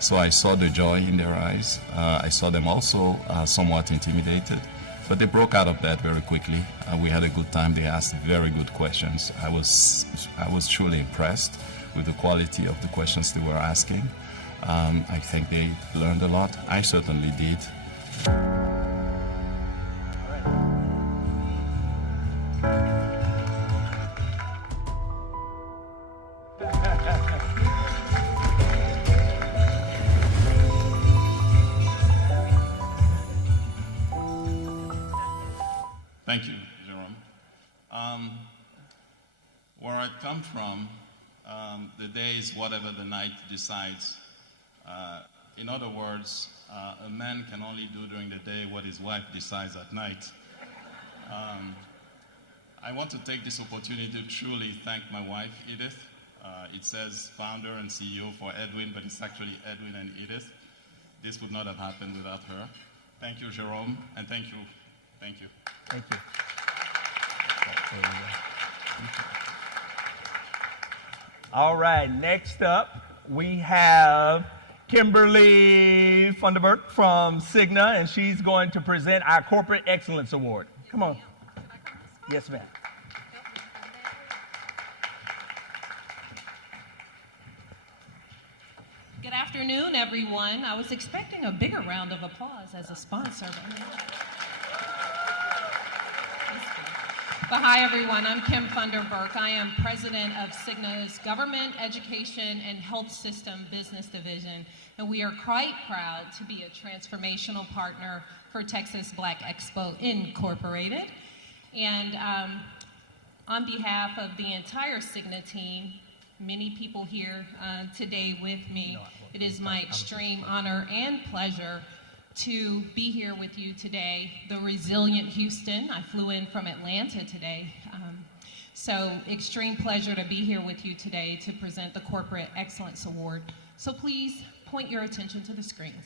So I saw the joy in their eyes. I saw them also somewhat intimidated. But they broke out of that very quickly. We had a good time. They asked very good questions. I was truly impressed with the quality of the questions they were asking. I think they learned a lot. I certainly did. Thank you, Jerome. Where I come from, the day is whatever the night decides. In other words, a man can only do during the day what his wife decides at night. I want to take this opportunity to truly thank my wife, Edith. It says founder and CEO for Edwin, but it's actually Edwin and Edith. This would not have happened without her. Thank you, Jerome, and thank you. Thank you. Thank you. All right, next up, we have Kimberly Funderburk from Cigna, and she's going to present our Corporate Excellence Award. Come on. Yes, ma'am. Good afternoon, everyone. I was expecting a bigger round of applause as a sponsor. But hi, everyone. I'm Kim Funderburk. I am president of Cigna's Government, Education, and Health System Business Division, and we are quite proud to be a transformational partner for Texas Black Expo Incorporated. And on behalf of the entire Cigna team, many people here today with me, it is my extreme honor and pleasure to be here with you today. The resilient Houston, I flew in from Atlanta today. So extreme pleasure to be here with you today to present the Corporate Excellence Award. So please point your attention to the screens.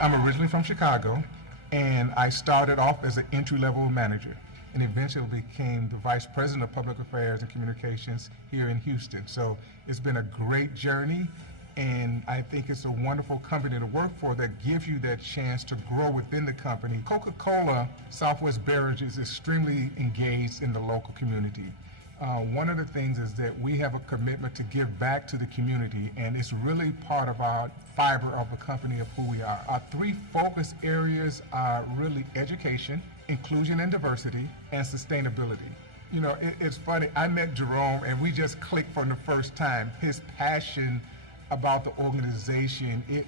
I'm originally from Chicago, and I started off as an entry-level manager and eventually became the Vice President of Public Affairs and Communications here in Houston. So it's been a great journey, and I think it's a wonderful company to work for that gives you that chance to grow within the company. Coca-Cola Southwest Beverage is extremely engaged in the local community. One of the things is that we have a commitment to give back to the community, and it's really part of our fiber of the company of who we are. Our three focus areas are really education, inclusion and diversity, and sustainability. You know, it's funny, I met Jerome and we just clicked from the first time. His passion about the organization, it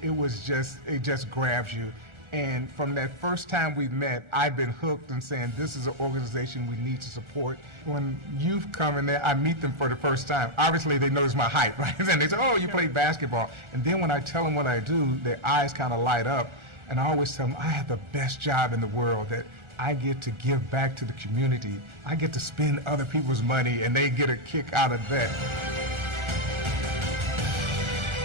just grabs you. And from that first time we met, I've been hooked and saying this is an organization we need to support. When youth come in there, I meet them for the first time. Obviously they notice my height, right? And they say, oh, you play basketball. And then when I tell them what I do, their eyes kind of light up. And I always tell them, I have the best job in the world, that I get to give back to the community. I get to spend other people's money, and they get a kick out of that.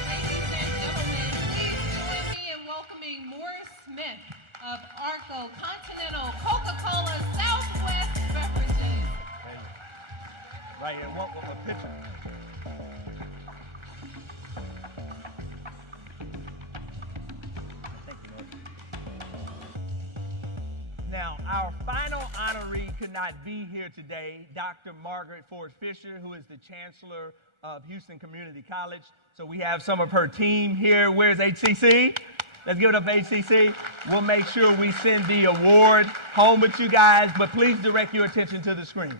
Ladies and gentlemen, please join me in welcoming Morris Smith of Arco Continental Coca-Cola Southwest Beverages. Right here, one picture. Now, our final honoree could not be here today, Dr. Margaret Ford Fisher, who is the Chancellor of Houston Community College. So we have some of her team here. Where's HCC? Let's give it up for HCC. We'll make sure we send the award home with you guys, but please direct your attention to the screen.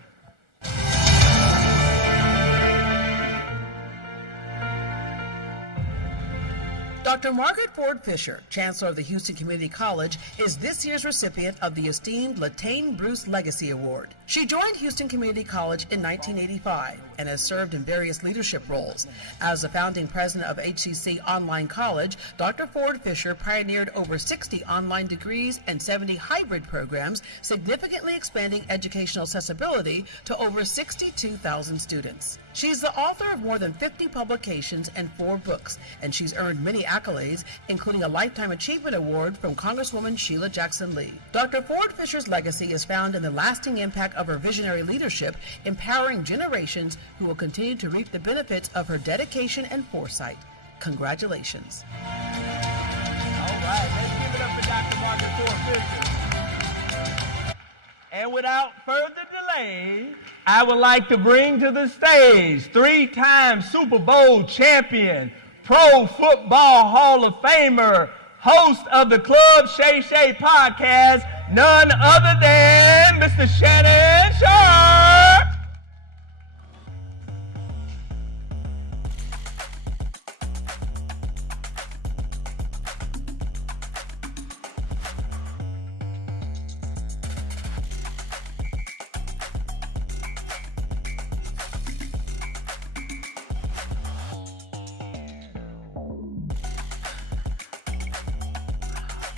Dr. Margaret Ford Fisher, Chancellor of the Houston Community College, is this year's recipient of the esteemed Latane Bruce Legacy Award. She joined Houston Community College in 1985 and has served in various leadership roles. As the founding president of HCC Online College, Dr. Ford Fisher pioneered over 60 online degrees and 70 hybrid programs, significantly expanding educational accessibility to over 62,000 students. She's the author of more than 50 publications and 4 books, and she's earned many accolades, including a Lifetime Achievement Award from Congresswoman Sheila Jackson Lee. Dr. Ford Fisher's legacy is found in the lasting impact of her visionary leadership, empowering generations who will continue to reap the benefits of her dedication and foresight. Congratulations. All right, let's give it up for Dr. Margaret Ford Fisher. And without further delay, I would like to bring to the stage 3-time Super Bowl champion, Pro Football Hall of Famer, host of the Club Shay Shay podcast, none other than Mr. Shannon Sharpe.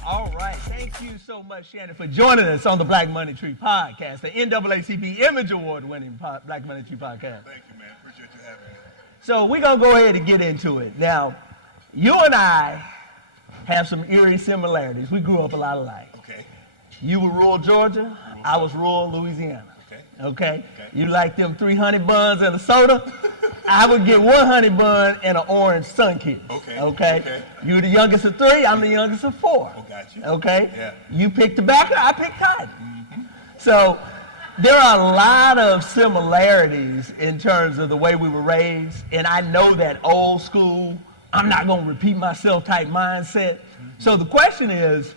All right, thank you so much, Shannon, for joining us on the Black Money Tree podcast, the NAACP Image Award-winning Black Money Tree podcast. Thank you, man. Appreciate you having me. So we're going to go ahead and get into it. Now, you and I have some eerie similarities. We grew up a lot alike. Okay. You were rural Georgia. I was rural Louisiana. Okay. Okay? You like them 3 honey buns and a soda? I would get 1 honey bun and an orange Sunkiss. Okay? You're the youngest of 3, I'm the youngest of 4. Oh, got you. Okay? Yeah. You pick tobacco, I pick cotton. So there are a lot of similarities in terms of the way we were raised, and I know that old school, I'm not going to repeat myself type mindset. So the question is,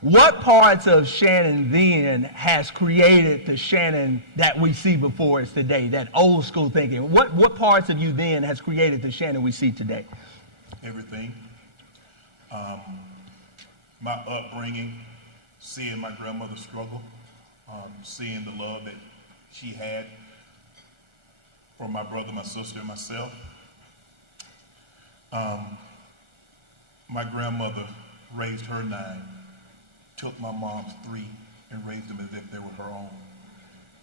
what parts of Shannon then has created the Shannon that we see before us today, that old school thinking? What parts of you then has created the Shannon we see today? Everything. My upbringing, seeing my grandmother struggle, seeing the love that she had for my brother, my sister, and myself. My grandmother raised her 9, took my mom's 3, and raised them as if they were her own.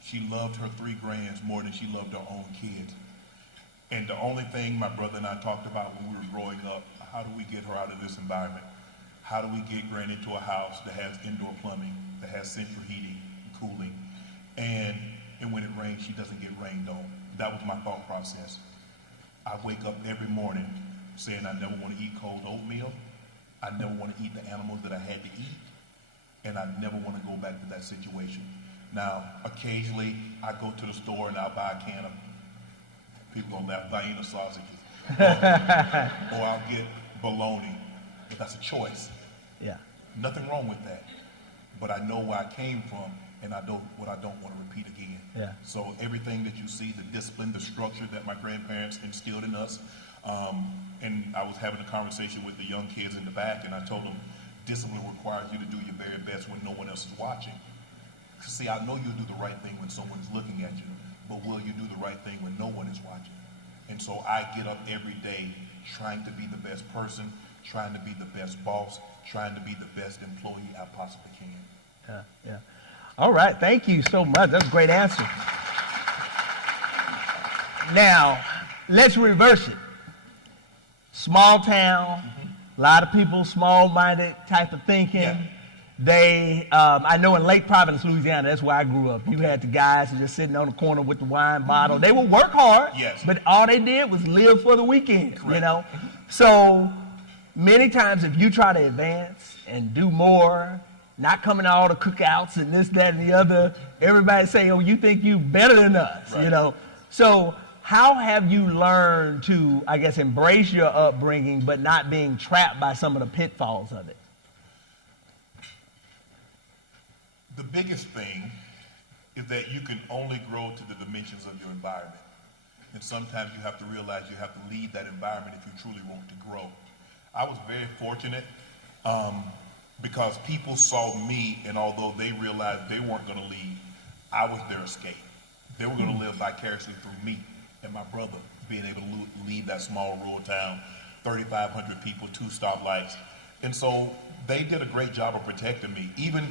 She loved her 3 grands more than she loved her own kids. And the only thing my brother and I talked about when we were growing up, how do we get her out of this environment? How do we get Gran into a house that has indoor plumbing, that has central heating and cooling, and when it rains, she doesn't get rained on? That was my thought process. I wake up every morning saying I never want to eat cold oatmeal. I never want to eat the animals that I had to eat. And I never want to go back to that situation. Now, occasionally, I go to the store and I'll buy a can of, people gonna laugh, Vienna sausages. Or I'll get bologna. But that's a choice. Yeah. Nothing wrong with that. But I know where I came from, and I know what I don't want to repeat again. Yeah. So everything that you see, the discipline, the structure that my grandparents instilled in us, and I was having a conversation with the young kids in the back, and I told them, discipline requires you to do your very best when no one else is watching. See, I know you'll do the right thing when someone's looking at you, but will you do the right thing when no one is watching? And so I get up every day trying to be the best person, trying to be the best boss, trying to be the best employee I possibly can. Yeah. All right, thank you so much. That's a great answer. Now, let's reverse it. Small town, a lot of people, small-minded type of thinking. Yeah. They, I know in Lake Providence, Louisiana, that's where I grew up. You had the guys that just sitting on the corner with the wine bottle. They would work hard, but all they did was live for the weekend, you know? So many times if you try to advance and do more, not coming to all the cookouts and this, that, and the other, everybody say, oh, you think you better than us, you know? So how have you learned to, I guess, embrace your upbringing but not being trapped by some of the pitfalls of it? The biggest thing is that you can only grow to the dimensions of your environment. And sometimes you have to realize you have to leave that environment if you truly want to grow. I was very fortunate because people saw me, and although they realized they weren't going to leave, I was their escape. They were going to live vicariously through me and my brother being able to leave that small rural town, 3,500 people, 2 stoplights. And so they did a great job of protecting me. Even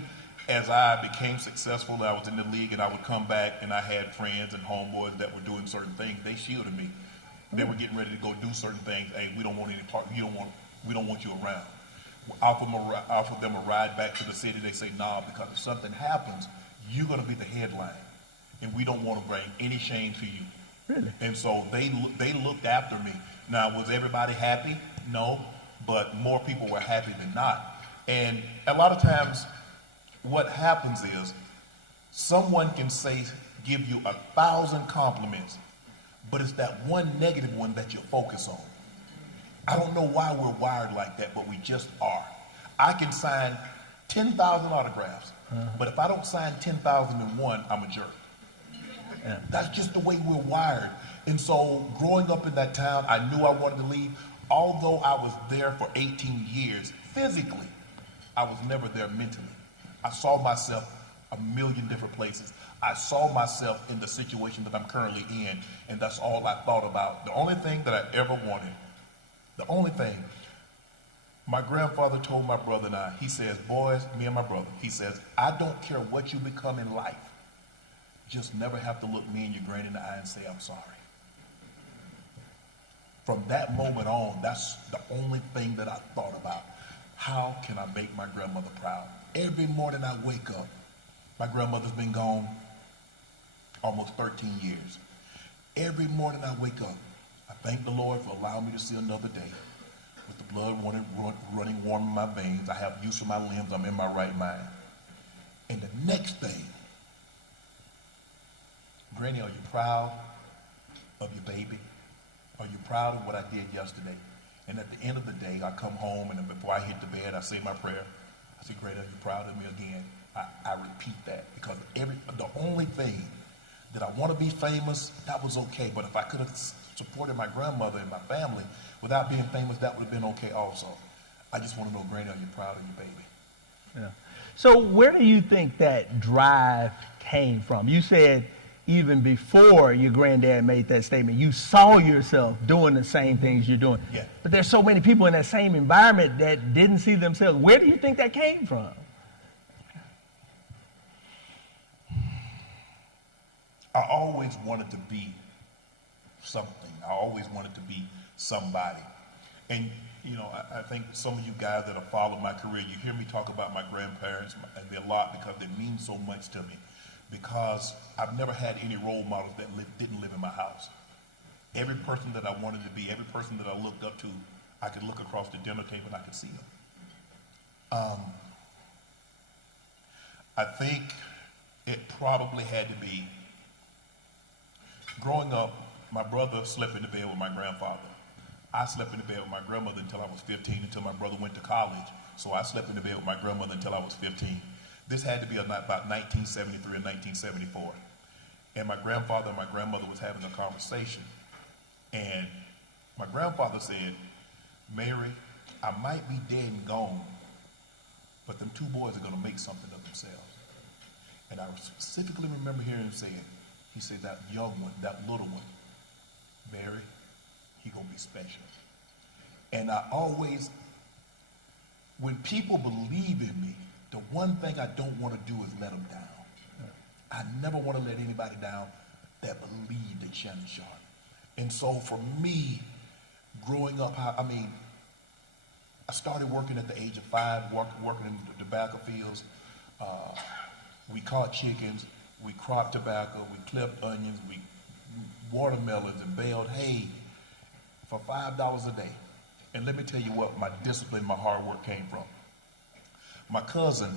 as I became successful, I was in the league and I would come back and I had friends and homeboys that were doing certain things. They shielded me. They were getting ready to go do certain things. Hey, we don't want any part, we don't want you around. Offer them a ride back to the city. They say, nah, because if something happens, you're going to be the headline. And we don't want to bring any shame to you. Really? And so they looked after me. Now, was everybody happy? No, but more people were happy than not. And a lot of times, what happens is someone can give you 1,000 compliments, but it's that one negative one that you focus on. I don't know why we're wired like that, but we just are. I can sign 10,000 autographs, but if I don't sign 10,001, I'm a jerk. Yeah. That's just the way we're wired. And so growing up in that town, I knew I wanted to leave. Although I was there for 18 years, physically, I was never there mentally. I saw myself a million different places. I saw myself in the situation that I'm currently in, and that's all I thought about. The only thing that I ever wanted, the only thing, my grandfather told my brother and I, he says, boys, me and my brother, he says, I don't care what you become in life. Just never have to look me and your granny in the eye and say, I'm sorry. From that moment on, that's the only thing that I thought about. How can I make my grandmother proud? Every morning I wake up, my grandmother's been gone almost 13 years. Every morning I wake up, I thank the Lord for allowing me to see another day. With the blood running warm in my veins, I have use for my limbs, I'm in my right mind. And the next thing, Granny, are you proud of your baby? Are you proud of what I did yesterday? And at the end of the day, I come home, and before I hit the bed, I say my prayer. I say, Granny, are you proud of me again? I repeat that, because the only thing that I want to be famous, that was okay. But if I could have supported my grandmother and my family without being famous, that would have been okay also. I just want to know, Granny, are you proud of your baby? Yeah. So where do you think that drive came from? You said even before your granddad made that statement, you saw yourself doing the same things you're doing. Yeah. But there's so many people in that same environment that didn't see themselves. Where do you think that came from? I always wanted to be something. I always wanted to be somebody. And, you know, I think some of you guys that have followed my career, you hear me talk about my grandparents a lot because they mean so much to me. Because I've never had any role models that didn't live in my house. Every person that I wanted to be, every person that I looked up to, I could look across the dinner table and I could see them. I think it probably had to be, growing up, my brother slept in the bed with my grandfather. I slept in the bed with my grandmother until I was 15, until my brother went to college. So I slept in the bed with my grandmother until I was 15. This had to be about 1973 or 1974. And my grandfather and my grandmother was having a conversation. And my grandfather said, Mary, I might be dead and gone, but them two boys are going to make something of themselves. And I specifically remember hearing him say it. He said, that young one, that little one, Mary, he going to be special. And I always, when people believe in me, the one thing I don't want to do is let them down. I never want to let anybody down that believed in Shannon Sharpe. And so for me, growing up, I started working at the age of 5, working in the tobacco fields. We caught chickens, we cropped tobacco, we clipped onions, we watermelons and baled hay for $5 a day. And let me tell you what my discipline, my hard work came from. My cousin,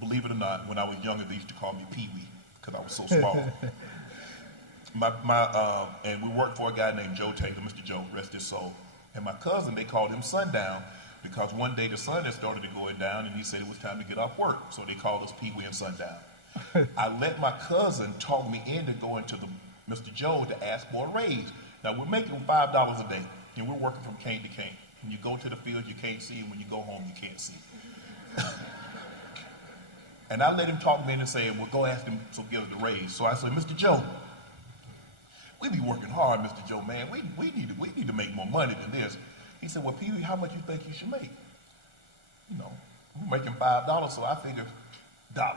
believe it or not, when I was younger, they used to call me Pee-wee because I was so small. And we worked for a guy named Joe Taylor, Mr. Joe, rest his soul. And my cousin, they called him Sundown because one day the sun had started to going down and he said it was time to get off work. So they called us Pee-wee and Sundown. I let my cousin talk me into going to Mr. Joe to ask for a raise. Now we're making $5 a day and we're working from cane to cane. When you go to the field, you can't see, and when you go home, you can't see. And I let him talk me in and say, well, go ask him to give us the raise. So I said, Mr. Joe, we be working hard, Mr. Joe, man. We need to make more money than this. He said, well, Pee-wee, how much you think you should make? You know, we're making $5, so I figured $1.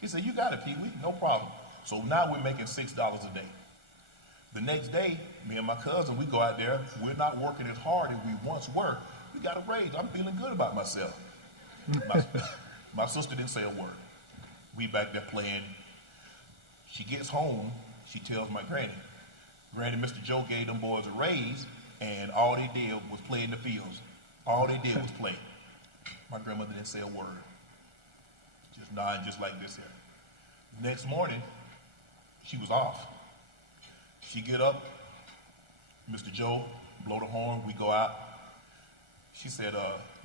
He said, you got it, Pee-wee, no problem. So now we're making $6 a day. The next day, me and my cousin, we go out there. We're not working as hard as we once were. We got a raise. I'm feeling good about myself. My sister didn't say a word. We back there playing. She gets home. She tells my granny, Granny, Mr. Joe gave them boys a raise, and all they did was play in the fields. All they did was play. My grandmother didn't say a word. Just nodding just like this here. The next morning, she was off. She get up, Mr. Joe, blow the horn, we go out. She said,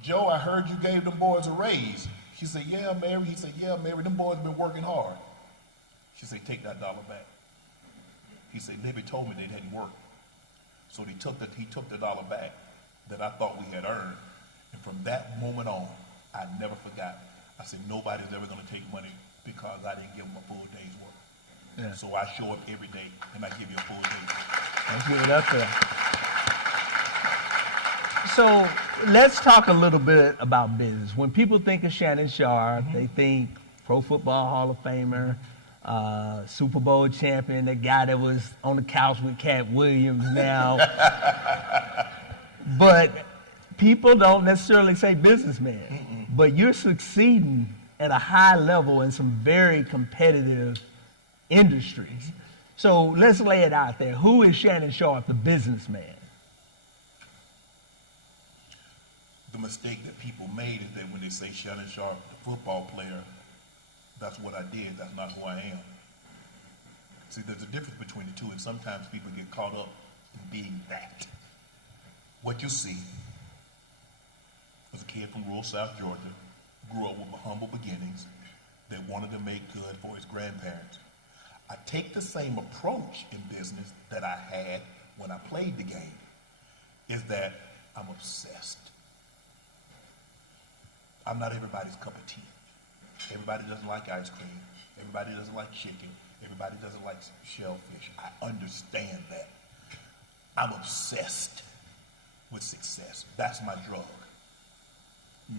Joe, I heard you gave them boys a raise. She said, yeah, Mary. He said, yeah, Mary, them boys been working hard. She said, take that $1 back. He said, Baby told me they didn't work. So he took the $1 back that I thought we had earned. And from that moment on, I never forgot. I said, nobody's ever going to take money because I didn't give them a full day's work. Yeah. So I show up every day and I give you a full day. Let's give it up there. So let's talk a little bit about business. When people think of Shannon Sharpe, they think Pro Football Hall of Famer, Super Bowl champion, that guy that was on the couch with Cat Williams now. But people don't necessarily say businessman. But you're succeeding at a high level in some very competitive industries. So let's lay it out there. Who is Shannon Sharpe, the businessman? The mistake that people made is that when they say Shannon Sharpe, the football player, that's what I did, that's not who I am. See, there's a difference between the two, and sometimes people get caught up in being that. What you see was a kid from rural South Georgia, grew up with humble beginnings, that wanted to make good for his grandparents. I take the same approach in business that I had when I played the game, is that I'm obsessed. I'm not everybody's cup of tea. Everybody doesn't like ice cream. Everybody doesn't like chicken. Everybody doesn't like shellfish. I understand that. I'm obsessed with success. That's my drug.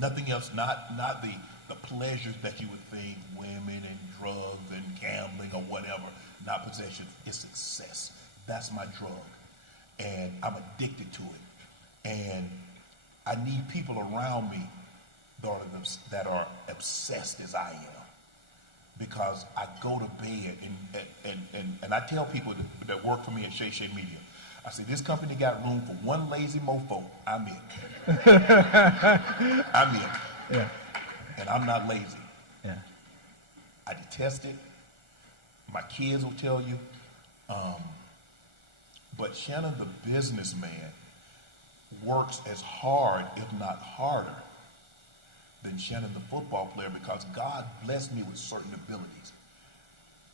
Nothing else, not the pleasures that you would think, women and drugs and gambling or whatever, not possessions. It's success. That's my drug. And I'm addicted to it. And I need people around me that are obsessed as I am, because I go to bed and I tell people that work for me at Shay Shay Media, I say, this company got room for one lazy mofo. I'm in. I'm in. Yeah. And I'm not lazy. Yeah. I detest it. My kids will tell you. But Shannon, the businessman, works as hard, if not harder, than Shannon, the football player, because God blessed me with certain abilities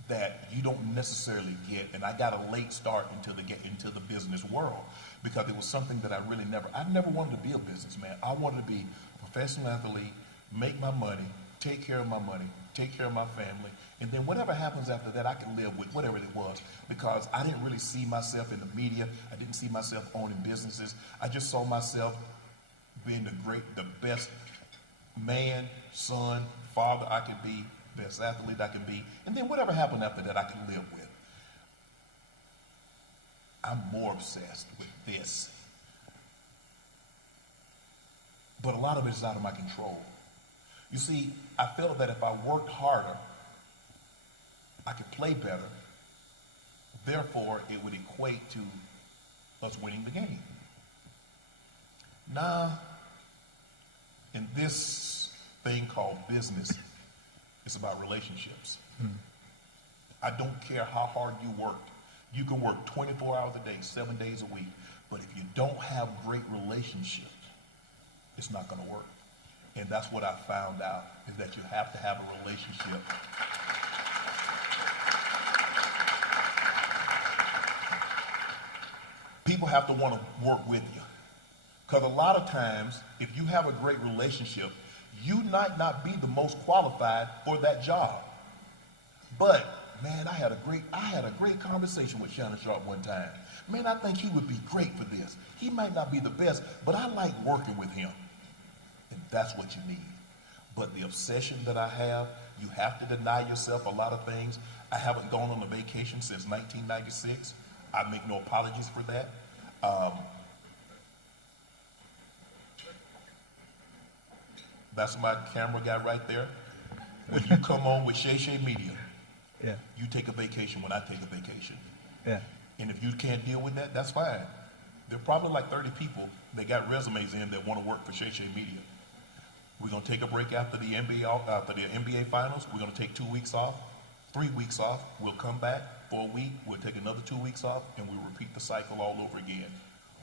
that you don't necessarily get, and I got a late start into the business world, because it was something that I never wanted to be a businessman. I wanted to be a professional athlete, make my money, take care of my money, take care of my family, and then whatever happens after that, I can live with whatever it was, because I didn't really see myself in the media. I didn't see myself owning businesses. I just saw myself being the best man, son, father I could be, best athlete I can be, and then whatever happened after that I can live with. I'm more obsessed with this. But a lot of it is out of my control. You see, I felt that if I worked harder, I could play better. Therefore, it would equate to us winning the game. Now, in this thing called business, it's about relationships. I don't care how hard you work. You can work 24 hours a day, 7 days a week, but if you don't have great relationships, it's not going to work. And that's what I found out, is that you have to have a relationship. People have to want to work with you. Because a lot of times, if you have a great relationship, you might not be the most qualified for that job. But, man, I had a great conversation with Shannon Sharpe one time. Man, I think he would be great for this. He might not be the best, but I like working with him. And that's what you need. But the obsession that I have, you have to deny yourself a lot of things. I haven't gone on a vacation since 1996. I make no apologies for that. That's my camera guy right there. When you come on with Shay Shay Media, yeah, you take a vacation when I take a vacation. Yeah. And if you can't deal with that, that's fine. There are probably like 30 people that got resumes in that want to work for Shay Shay Media. We're going to take a break after the NBA finals. We're going to take 2 weeks off, 3 weeks off. We'll come back for a week. We'll take another 2 weeks off, and we'll repeat the cycle all over again.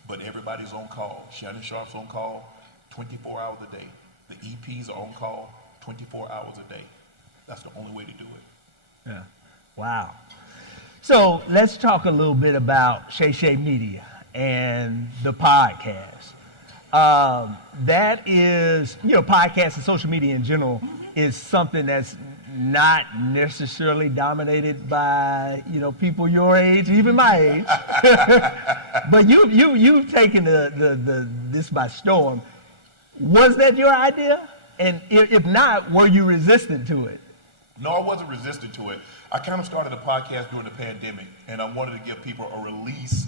But everybody's on call. Shannon Sharpe's on call 24 hours a day. The EPs are on call 24 hours a day. That's the only way to do it. Yeah. Wow. So let's talk a little bit about Shay Shay Media and the podcast. That is, podcasts and social media in general is something that's not necessarily dominated by, people your age, even my age. But you've taken this by storm. Was that your idea? And if not, were you resistant to it? No, I wasn't resistant to it. I kind of started a podcast during the pandemic, and I wanted to give people a release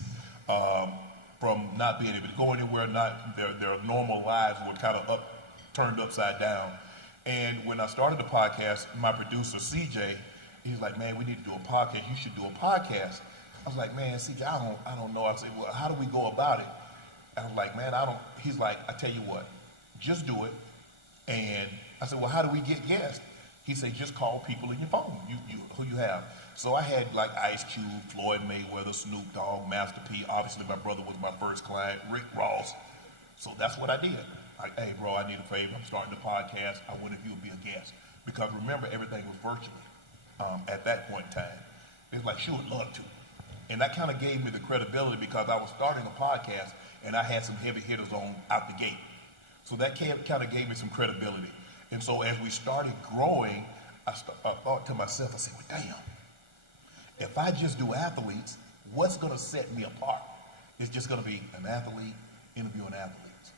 from not being able to go anywhere. Their normal lives were kind of turned upside down. And when I started the podcast, my producer, CJ, he's like, man, we need to do a podcast. You should do a podcast. I was like, man, CJ, I don't know. I said, well, how do we go about it? I was like, man, he's like, I tell you what, just do it. And I said, well, how do we get guests? He said, just call people in your phone, who you have. So I had like Ice Cube, Floyd Mayweather, Snoop Dogg, Master P. Obviously, my brother was my first client, Rick Ross. So that's what I did. Hey, bro, I need a favor. I'm starting a podcast. I wonder if you would be a guest. Because remember, everything was virtually at that point in time. It was like, she would love to. And that kind of gave me the credibility because I was starting a podcast and I had some heavy hitters on out the gate. So that kind of gave me some credibility. And so as we started growing, I thought to myself, I said, well, damn, if I just do athletes, what's going to set me apart? It's just going to be an athlete interviewing athletes.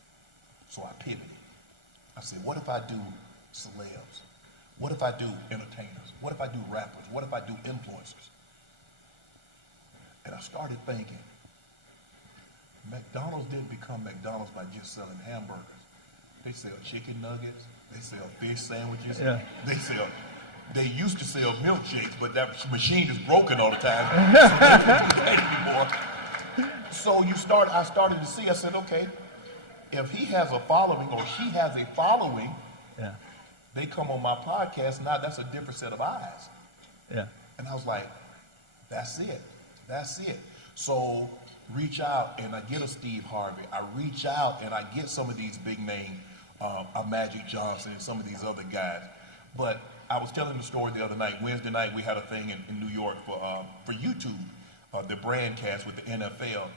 So I pivoted. I said, what if I do celebs? What if I do entertainers? What if I do rappers? What if I do influencers? And I started thinking, McDonald's didn't become McDonald's by just selling hamburgers. They sell chicken nuggets. They sell fish sandwiches. Yeah. They used to sell milkshakes, but that machine is broken all the time. So they don't do that anymore. So I started to see, I said, okay, if he has a following or she has a following, yeah, they come on my podcast, now that's a different set of eyes. Yeah. And I was like, that's it. That's it. So reach out and I get a Steve Harvey. I reach out and I get some of these big name, a Magic Johnson and some of these other guys. But I was telling the story the other night. Wednesday night we had a thing in New York for YouTube, the brandcast with the NFL.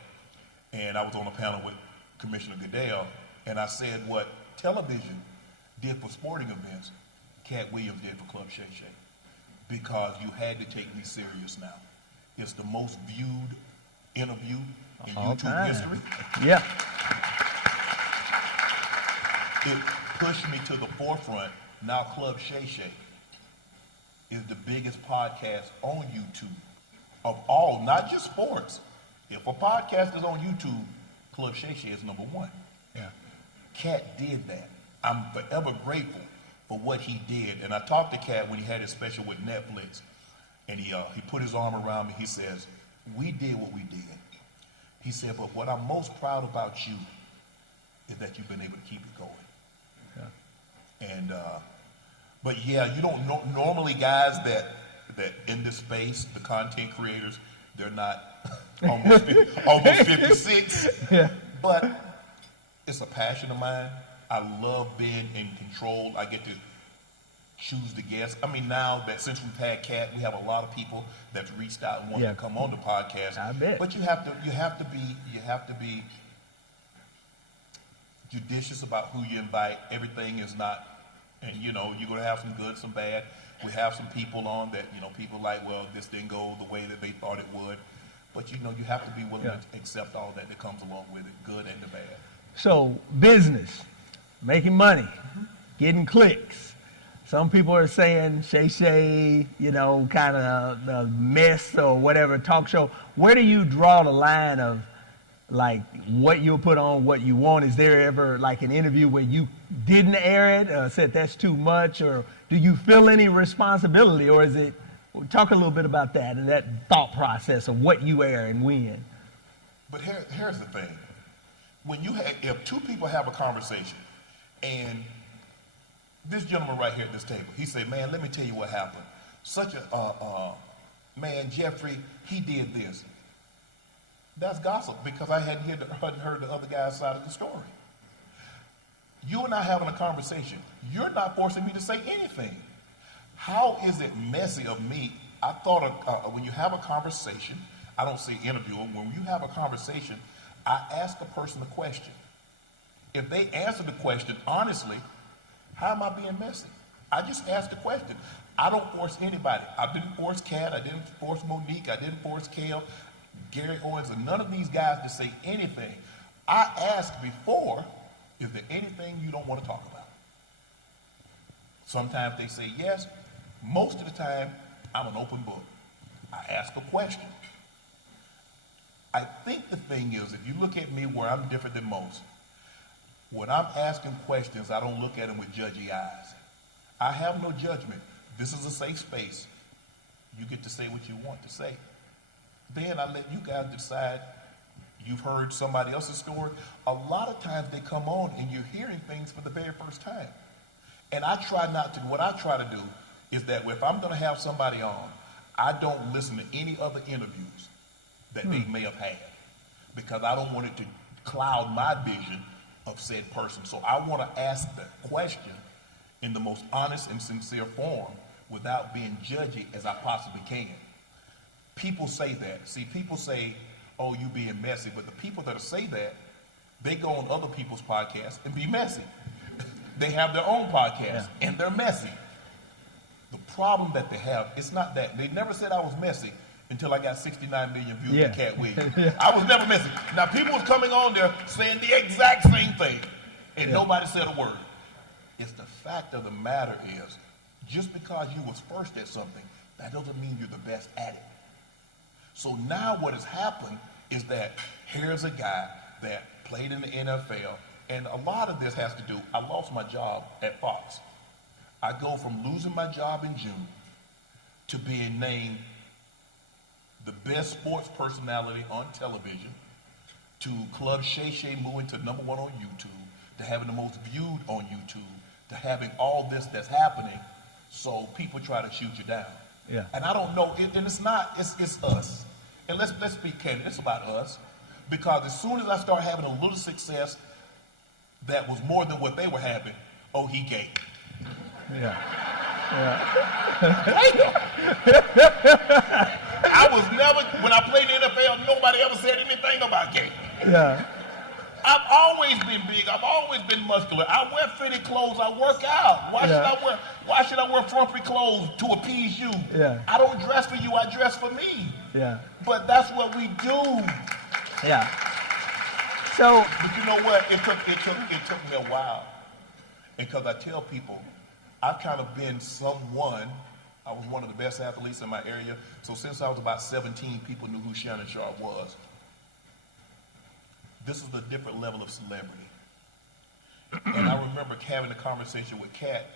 And I was on a panel with Commissioner Goodell, and I said what television did for sporting events, Cat Williams did for Club Shay Shay. Because you had to take me serious now. It's the most viewed interview in YouTube history. Yeah. It pushed me to the forefront. Now Club Shay Shay is the biggest podcast on YouTube of all, not just sports. If a podcast is on YouTube, Club Shay Shay is #1. Yeah. Cat did that. I'm forever grateful for what he did. And I talked to Cat when he had his special with Netflix. And he put his arm around me. He says, we did what we did. He said, but what I'm most proud about you is that you've been able to keep it going. Yeah. And, but yeah, you don't know, normally guys that in this space, the content creators, they're not almost 56. Yeah. But it's a passion of mine. I love being in control. I get to choose the guests. I mean, now that since we've had Cat, we have a lot of people that's reached out and want to come on the podcast. I bet. But you have to be judicious about who you invite. Everything is not, and you're going to have some good, some bad. We have some people on that, people like, well, this didn't go the way that they thought it would. But you have to be willing to accept all that comes along with it, good and the bad. So business, making money, getting clicks. Some people are saying Shay Shay, kind of the mess or whatever talk show. Where do you draw the line of like what you'll put on, what you want? Is there ever like an interview where you didn't air it, said that's too much, or do you feel any responsibility, or is it? Talk a little bit about that and that thought process of what you air and when. But here's the thing: when if two people have a conversation and this gentleman right here at this table, he said, man, let me tell you what happened. Such a, man, Jeffrey, he did this. That's gossip because I hadn't heard the other guy's side of the story. You and I having a conversation. You're not forcing me to say anything. How is it messy of me? I thought when you have a conversation, I don't say interview, when you have a conversation, I ask a person a question. If they answer the question honestly, how am I being messy? I just asked a question. I don't force anybody. I didn't force Kat. I didn't force Monique. I didn't force Kale, Gary Owens, and none of these guys to say anything. I asked before, is there anything you don't want to talk about? Sometimes they say yes. Most of the time, I'm an open book. I ask a question. I think the thing is, if you look at me where I'm different than most, when I'm asking questions, I don't look at them with judgy eyes. I have no judgment. This is a safe space. You get to say what you want to say. Then I let you guys decide. You've heard somebody else's story. A lot of times they come on and you're hearing things for the very first time. And I try not to, what I try to do is that if I'm going to have somebody on, I don't listen to any other interviews that they may have had, because I don't want it to cloud my vision of said person. So I want to ask the question in the most honest and sincere form without being judgy as I possibly can. People say that. See, people say, oh, you being messy, but the people that say that, they go on other people's podcasts and be messy. They have their own podcast and they're messy. The problem that they have, it's not that. They never said I was messy until I got 69 million views of Cat Williams. I was never messy. Now, people was coming on there saying the exact same thing, and nobody said a word. It's the fact of the matter is, just because you was first at something, that doesn't mean you're the best at it. So now what has happened is that here's a guy that played in the NFL, and a lot of this has to do, I lost my job at Fox. I go from losing my job in June to being named the best sports personality on television, to Club Shay Shay moving to #1 on YouTube, to having the most viewed on YouTube, to having all this that's happening, so people try to shoot you down. Yeah. And I don't know, and it's not, it's us. And let's be candid, it's about us. Because as soon as I start having a little success that was more than what they were having, oh, he gay. Yeah. I was never, when I played in the NFL, nobody ever said anything about gay. Yeah. I've always been big. I've always been muscular. I wear fitted clothes. I work out. Why should I wear frumpy clothes to appease you? Yeah. I don't dress for you. I dress for me. Yeah. But that's what we do. Yeah. So. But you know what? It took me a while, because I tell people, I've kind of been someone. I was one of the best athletes in my area. So since I was about 17, people knew who Shannon Sharpe was. This is a different level of celebrity. And I remember having a conversation with Kat,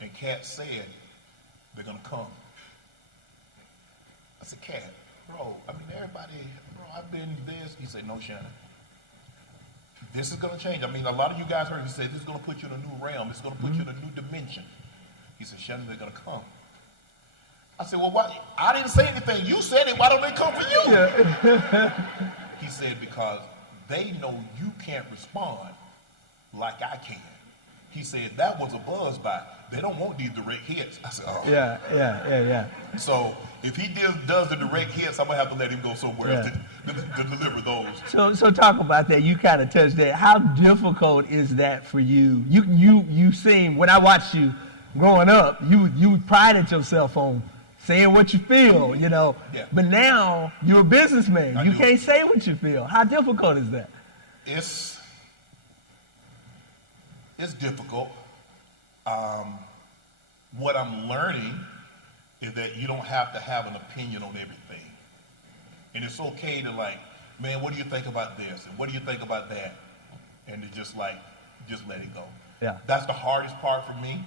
and Kat said, they're gonna come. I said, Kat, bro, I mean, everybody, bro, I've been this. He said, no, Shannon. This is gonna change. I mean, a lot of you guys heard me say, this is gonna put you in a new realm. It's gonna put you in a new dimension. He said, Shannon, they're gonna come. I said, well, why? I didn't say anything. You said it. Why don't they come for you? Yeah. He said, because they know you can't respond like I can. He said, that was a buzz by. They don't want these direct hits. I said, oh. Yeah. So if he does the direct hits, I'm going to have to let him go somewhere else to deliver those. So talk about that. You kind of touched that. How difficult is that for you? You seem, when I watched you growing up, you prided yourself on saying what you feel, you know. Yeah. But now you're a businessman. You can't say what you feel. How difficult is that? It's difficult. What I'm learning is that you don't have to have an opinion on everything. And it's okay to like, man, what do you think about this? And what do you think about that? And to just let it go. Yeah. That's the hardest part for me.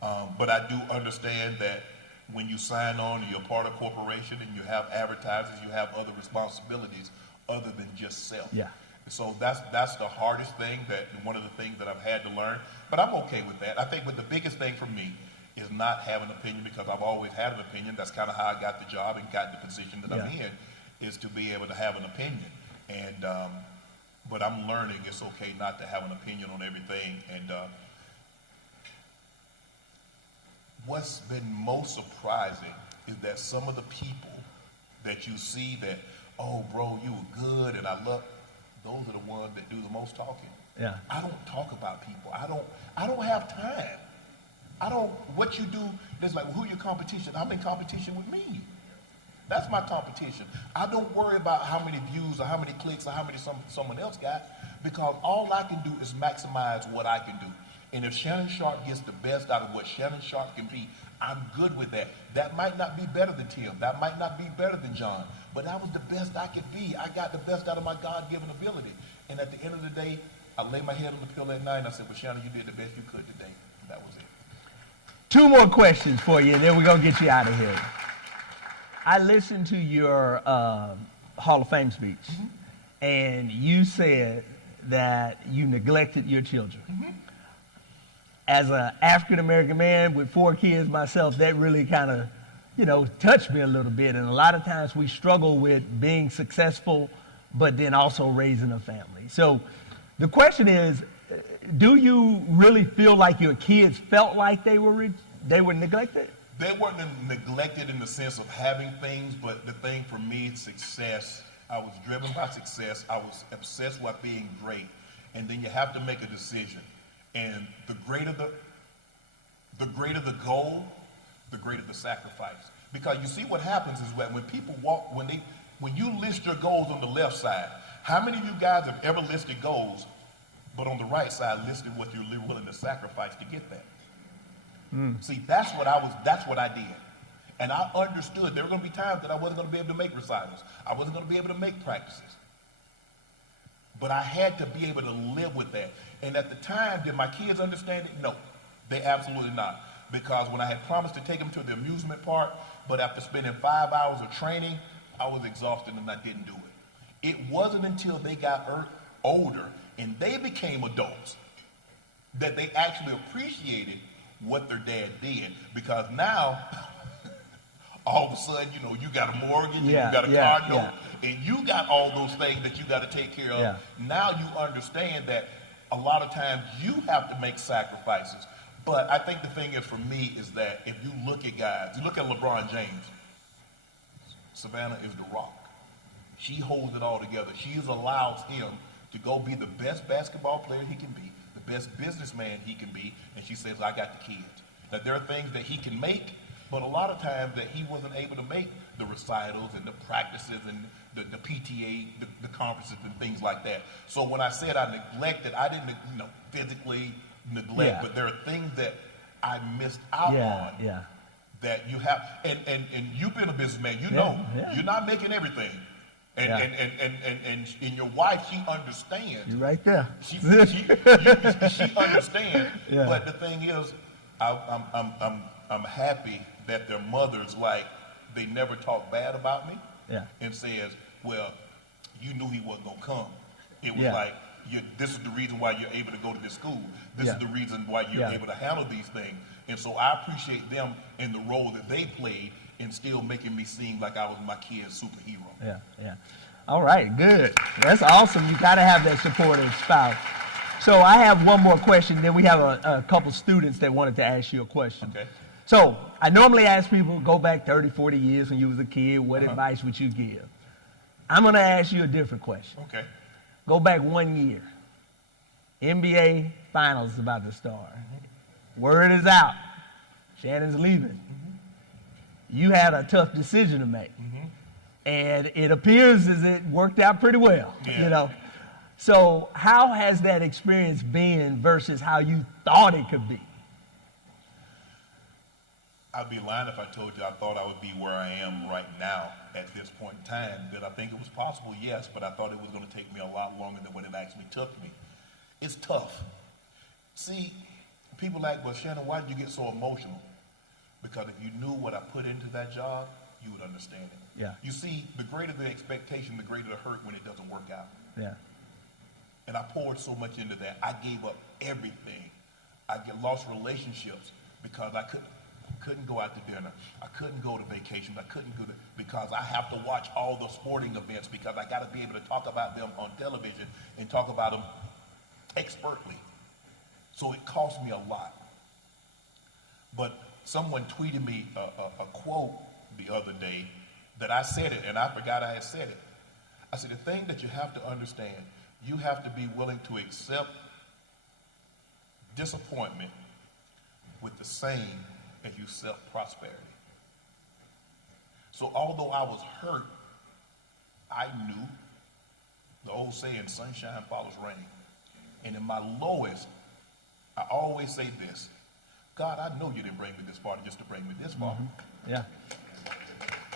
But I do understand that when you sign on and you're part of a corporation and you have advertisers, you have other responsibilities other than just self. Yeah. So that's the hardest thing, one of the things that I've had to learn. But I'm okay with that. I think the biggest thing for me is not having an opinion, because I've always had an opinion. That's kind of how I got the job and got the position that I'm in, is to be able to have an opinion. And but I'm learning it's okay not to have an opinion on everything. And what's been most surprising is that some of the people that you see that, oh, bro, you were good and I love, those are the ones that do the most talking. Yeah. I don't talk about people. I don't have time. What you do, it's like, well, who your competition? I'm in competition with me. That's my competition. I don't worry about how many views or how many clicks or how many someone else got, because all I can do is maximize what I can do. And if Shannon Sharpe gets the best out of what Shannon Sharpe can be, I'm good with that. That might not be better than Tim. That might not be better than John. But that was the best I could be. I got the best out of my God-given ability. And at the end of the day, I lay my head on the pillow at night and I said, well, Shannon, you did the best you could today. And that was it. 2 more questions for you, and then we're going to get you out of here. I listened to your Hall of Fame speech, and you said that you neglected your children. As an African American man with 4 kids myself, that really kind of, touched me a little bit. And a lot of times we struggle with being successful, but then also raising a family. So the question is, do you really feel like your kids felt like they were neglected? They weren't neglected in the sense of having things, but the thing for me, success, I was driven by success. I was obsessed with being great. And then you have to make a decision. And the greater the goal, the greater the sacrifice. Because you see what happens is that when people walk, when you list your goals on the left side, how many of you guys have ever listed goals, but on the right side listed what you're willing to sacrifice to get that? See, that's what I did. And I understood there were going to be times that I wasn't going to be able to make recitals. I wasn't going to be able to make practices. But I had to be able to live with that. And at the time, did my kids understand it? No, they absolutely not. Because when I had promised to take them to the amusement park, but after spending 5 hours of training, I was exhausted and I didn't do it. It wasn't until they got older and they became adults that they actually appreciated what their dad did. Because now, all of a sudden, you got a mortgage, and you got a car note, and you got all those things that you got to take care of. Yeah. Now you understand that a lot of times you have to make sacrifices. But I think the thing is for me is that if you look at guys, you look at LeBron James, Savannah is the rock. She holds it all together. She allows him to go be the best basketball player he can be, the best businessman he can be, and she says, I got the kids. That there are things that he can make, but a lot of times that he wasn't able to make the recitals and the practices and the PTA, the conferences and things like that. So when I said I neglected, I didn't physically neglect, but there are things that I missed out on that you have. And you've been a businessman, you're not making everything. And your wife, she understands. You're right there. She understands. But the thing is, I'm happy that their mothers, they never talk bad about me. And says, well, you knew he wasn't gonna come. It was this is the reason why you're able to go to this school. This is the reason why you're able to handle these things. And so I appreciate them in the role that they played and still making me seem like I was my kid's superhero. All right, good. That's awesome. You gotta have that supportive spouse. So I have one more question, then we have a couple students that wanted to ask you a question. Okay. So I normally ask people, go back 30, 40 years when you was a kid, what advice would you give? I'm gonna ask you a different question. Okay. Go back 1 year. NBA Finals is about to start. Word is out. Shannon's leaving. You had a tough decision to make. And it appears as it worked out pretty well, So how has that experience been versus how you thought it could be? I'd be lying if I told you I thought I would be where I am right now at this point in time. Did I think it was possible? Yes, but I thought it was going to take me a lot longer than what it actually took me. It's tough. See, people like, well, Shannon, why did you get so emotional? Because if you knew what I put into that job, you would understand it. You see, the greater the expectation, the greater the hurt when it doesn't work out. And I poured so much into that. I gave up everything. I lost relationships because I couldn't go out to dinner. I couldn't go to vacations. I couldn't go because I have to watch all the sporting events because I got to be able to talk about them on television and talk about them expertly. So it cost me a lot. But someone tweeted me a quote the other day that I said it, and I forgot I had said it. I said, the thing that you have to understand, you have to be willing to accept disappointment with the same as you accept prosperity. So although I was hurt, I knew the old saying, sunshine follows rain. And in my lowest, I always say this, God, I know you didn't bring me this far just to bring me this far.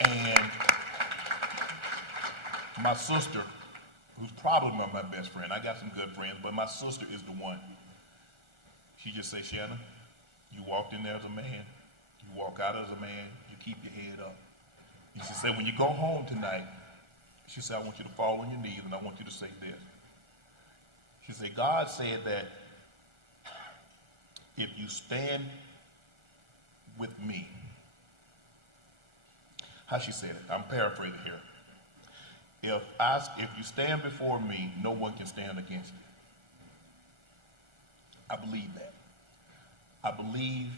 And my sister, who's probably my best friend, I got some good friends, but my sister is the one. She just said, Shannon, you walked in there as a man, you walk out as a man, you keep your head up. And she said, when you go home tonight, she said, I want you to fall on your knees and I want you to say this. She said, God said that if you stand with me, how she said it, I'm paraphrasing here. If you stand before me, no one can stand against it. I believe that. I believe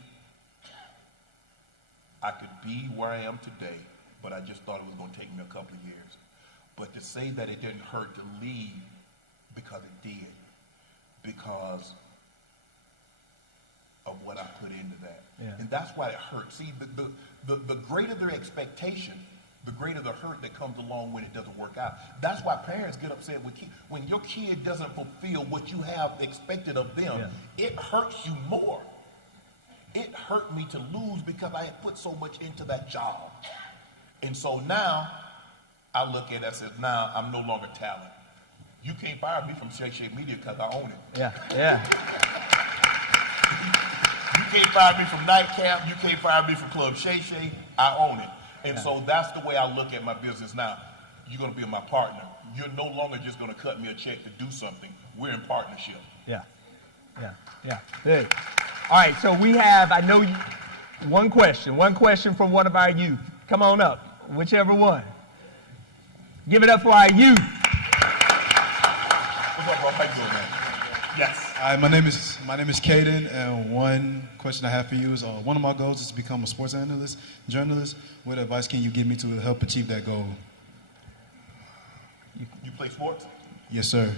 I could be where I am today, but I just thought it was going to take me a couple of years. But to say that it didn't hurt to leave, because it did, because of what I put into that. Yeah. And that's why it hurts. See, the greater their expectation, the greater the hurt that comes along when it doesn't work out. That's why parents get upset when your kid doesn't fulfill what you have expected of them. Yeah. It hurts you more. It hurt me to lose because I had put so much into that job. And so now I look at it and say, now I'm no longer talent. You can't fire me from Shay Media because I own it. Yeah, yeah. You can't fire me from Nightcap. You can't fire me from Club Shay. I own it. And so that's the way I look at my business now. You're going to be my partner. You're no longer just going to cut me a check to do something. We're in partnership. Yeah, yeah, yeah. Good. All right, so we have, I know, one question from one of our youth. Come on up, whichever one. Give it up for our youth. What's up, bro? How you doing, man? Yes. Hi, my name is Caden, and one question I have for you is, one of my goals is to become a sports journalist. What advice can you give me to help achieve that goal? You play sports? Yes, sir.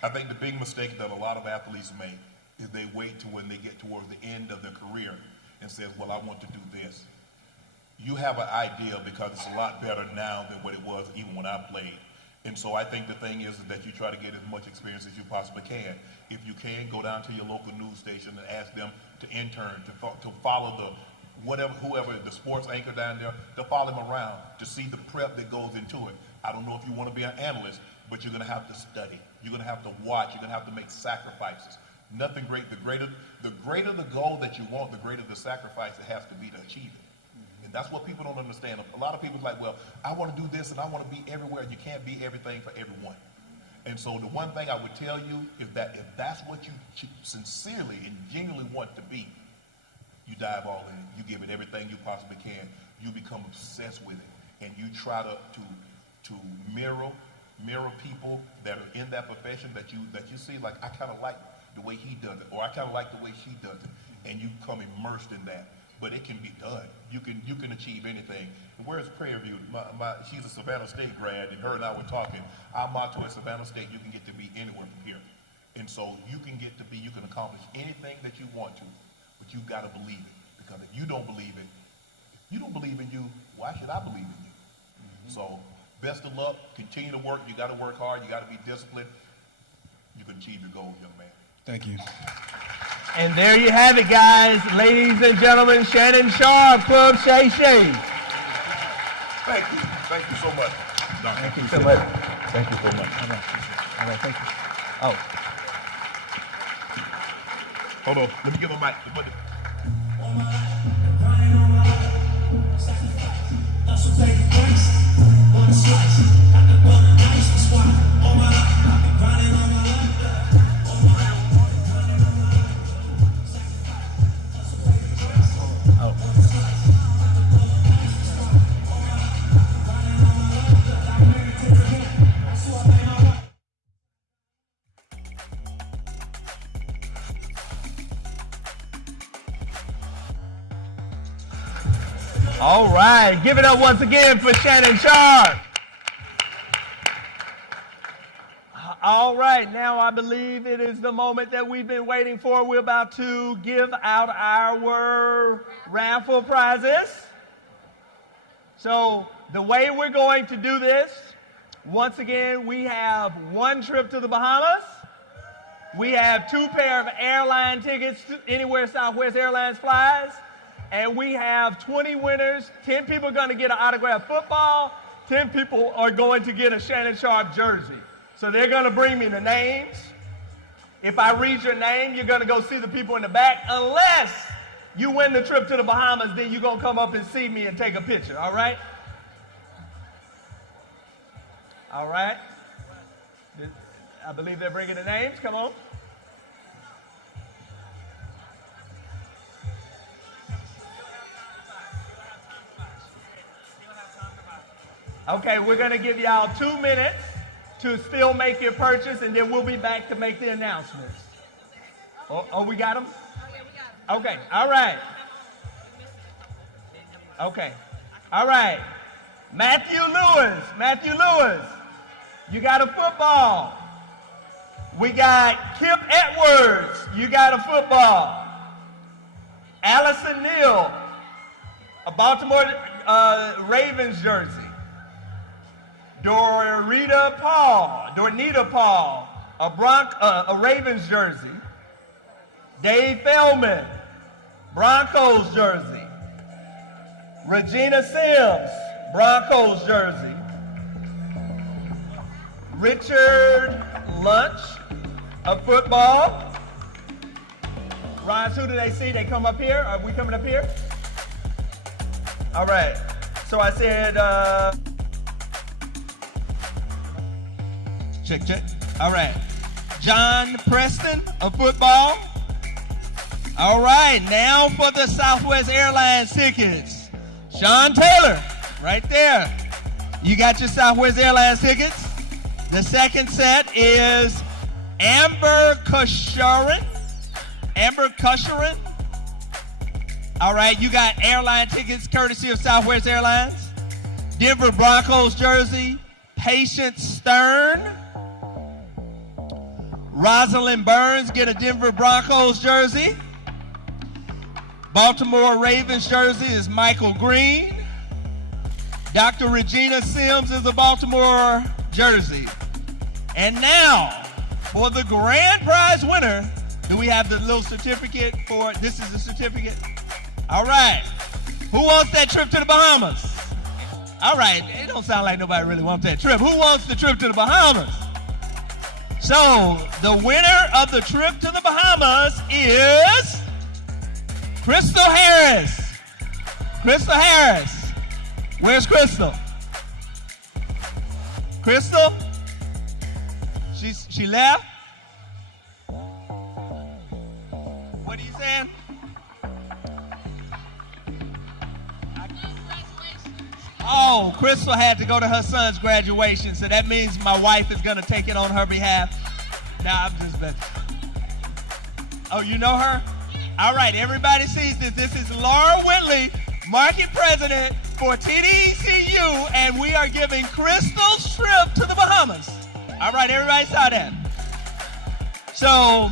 I think the big mistake that a lot of athletes make is they wait to when they get towards the end of their career and says, well, I want to do this. You have an idea because it's a lot better now than what it was even when I played. And so I think the thing is that you try to get as much experience as you possibly can. If you can, go down to your local news station and ask them to intern, to follow whoever the sports anchor down there, to follow them around, to see the prep that goes into it. I don't know if you want to be an analyst, but you're going to have to study. You're going to have to watch. You're going to have to make sacrifices. Nothing great. The greater the goal that you want, the greater the sacrifice it has to be to achieve it. And that's what people don't understand. A lot of people are like, well, I want to do this and I want to be everywhere. You can't be everything for everyone. And so the one thing I would tell you is that if that's what you sincerely and genuinely want to be, you dive all in. You give it everything you possibly can. You become obsessed with it. And you try to mirror people that are in that profession that you see, like, I kind of like the way he does it, or I kind of like the way she does it. And you become immersed in that. But it can be done. You can achieve anything. Where's Prayer View? She's a Savannah State grad, and her and I were talking. Our motto at Savannah State, you can get to be anywhere from here. And so you can accomplish anything that you want to, but you've got to believe it. Because if you don't believe it, you don't believe in you, why should I believe in you? Mm-hmm. So best of luck. Continue to work. You got to work hard. You got to be disciplined. You can achieve your goal, young man. Thank you. And there you have it, guys. Ladies and gentlemen, Shannon Sharpe, Club Shay Shay. Thank you. Thank you so much. Thank you so much. Thank you so much. All right, thank you. Oh. Hold on. Let me give him a mic. All right, give it up once again for Shannon Sharpe. All right, now I believe it is the moment that we've been waiting for. We're about to give out our raffle prizes. So the way we're going to do this, once again, we have one trip to the Bahamas. We have 2 pair of airline tickets to anywhere Southwest Airlines flies. And we have 20 winners. 10 people are going to get an autographed football. 10 people are going to get a Shannon Sharpe jersey. So they're going to bring me the names. If I read your name, you're going to go see the people in the back, unless you win the trip to the Bahamas, then you're going to come up and see me and take a picture, all right? All right. I believe they're bringing the names. Come on. Okay, we're going to give y'all 2 minutes to still make your purchase, and then we'll be back to make the announcements. Oh, we got them? Okay, all right. Okay, all right. Matthew Lewis, you got a football. We got Kip Edwards, you got a football. Allison Neal, a Baltimore Ravens jersey. Dornita Paul, a Ravens jersey. Dave Feldman, Broncos jersey. Regina Sims, Broncos jersey. Richard Lunch, a football. Ron, who do they see? They come up here? Are we coming up here? All right. So I said, check. All right. John Preston, a football. All right. Now for the Southwest Airlines tickets. Sean Taylor, right there. You got your Southwest Airlines tickets. The second set is Amber Cusharan. All right, you got airline tickets courtesy of Southwest Airlines. Denver Broncos jersey, Patience Stern. Rosalind Burns get a Denver Broncos jersey. Baltimore Ravens jersey is Michael Green. Dr. Regina Sims is a Baltimore jersey. And now, for the grand prize winner, do we have the little certificate for, this is the certificate? All right. Who wants that trip to the Bahamas? All right. It don't sound like nobody really wants that trip. Who wants the trip to the Bahamas? So, the winner of the trip to the Bahamas is Crystal Harris. Crystal Harris. Where's Crystal? Crystal? She left? What are you saying? Oh, Crystal had to go to her son's graduation, so that means my wife is going to take it on her behalf. Nah, I'm just messing. Oh, you know her? All right, everybody sees this. This is Laura Whitley, market president for TDECU, and we are giving Crystal's trip to the Bahamas. All right, everybody saw that. So,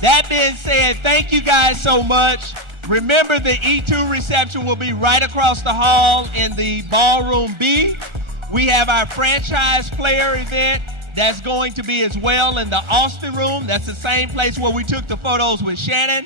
that being said, thank you guys so much. Remember, the E2 reception will be right across the hall in the Ballroom B. We have our franchise player event that's going to be as well in the Austin room. That's the same place where we took the photos with Shannon.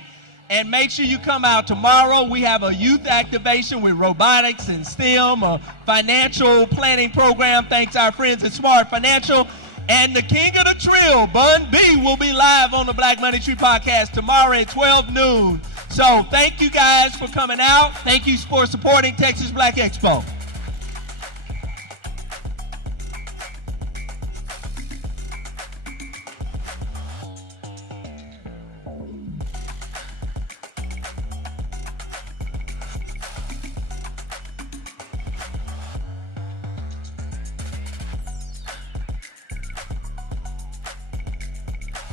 And make sure you come out tomorrow. We have a youth activation with robotics and STEM, a financial planning program, thanks to our friends at Smart Financial. And the king of the trill, Bun B, will be live on the Black Money Tree podcast tomorrow at 12 noon. So thank you guys for coming out. Thank you for supporting Texas Black Expo.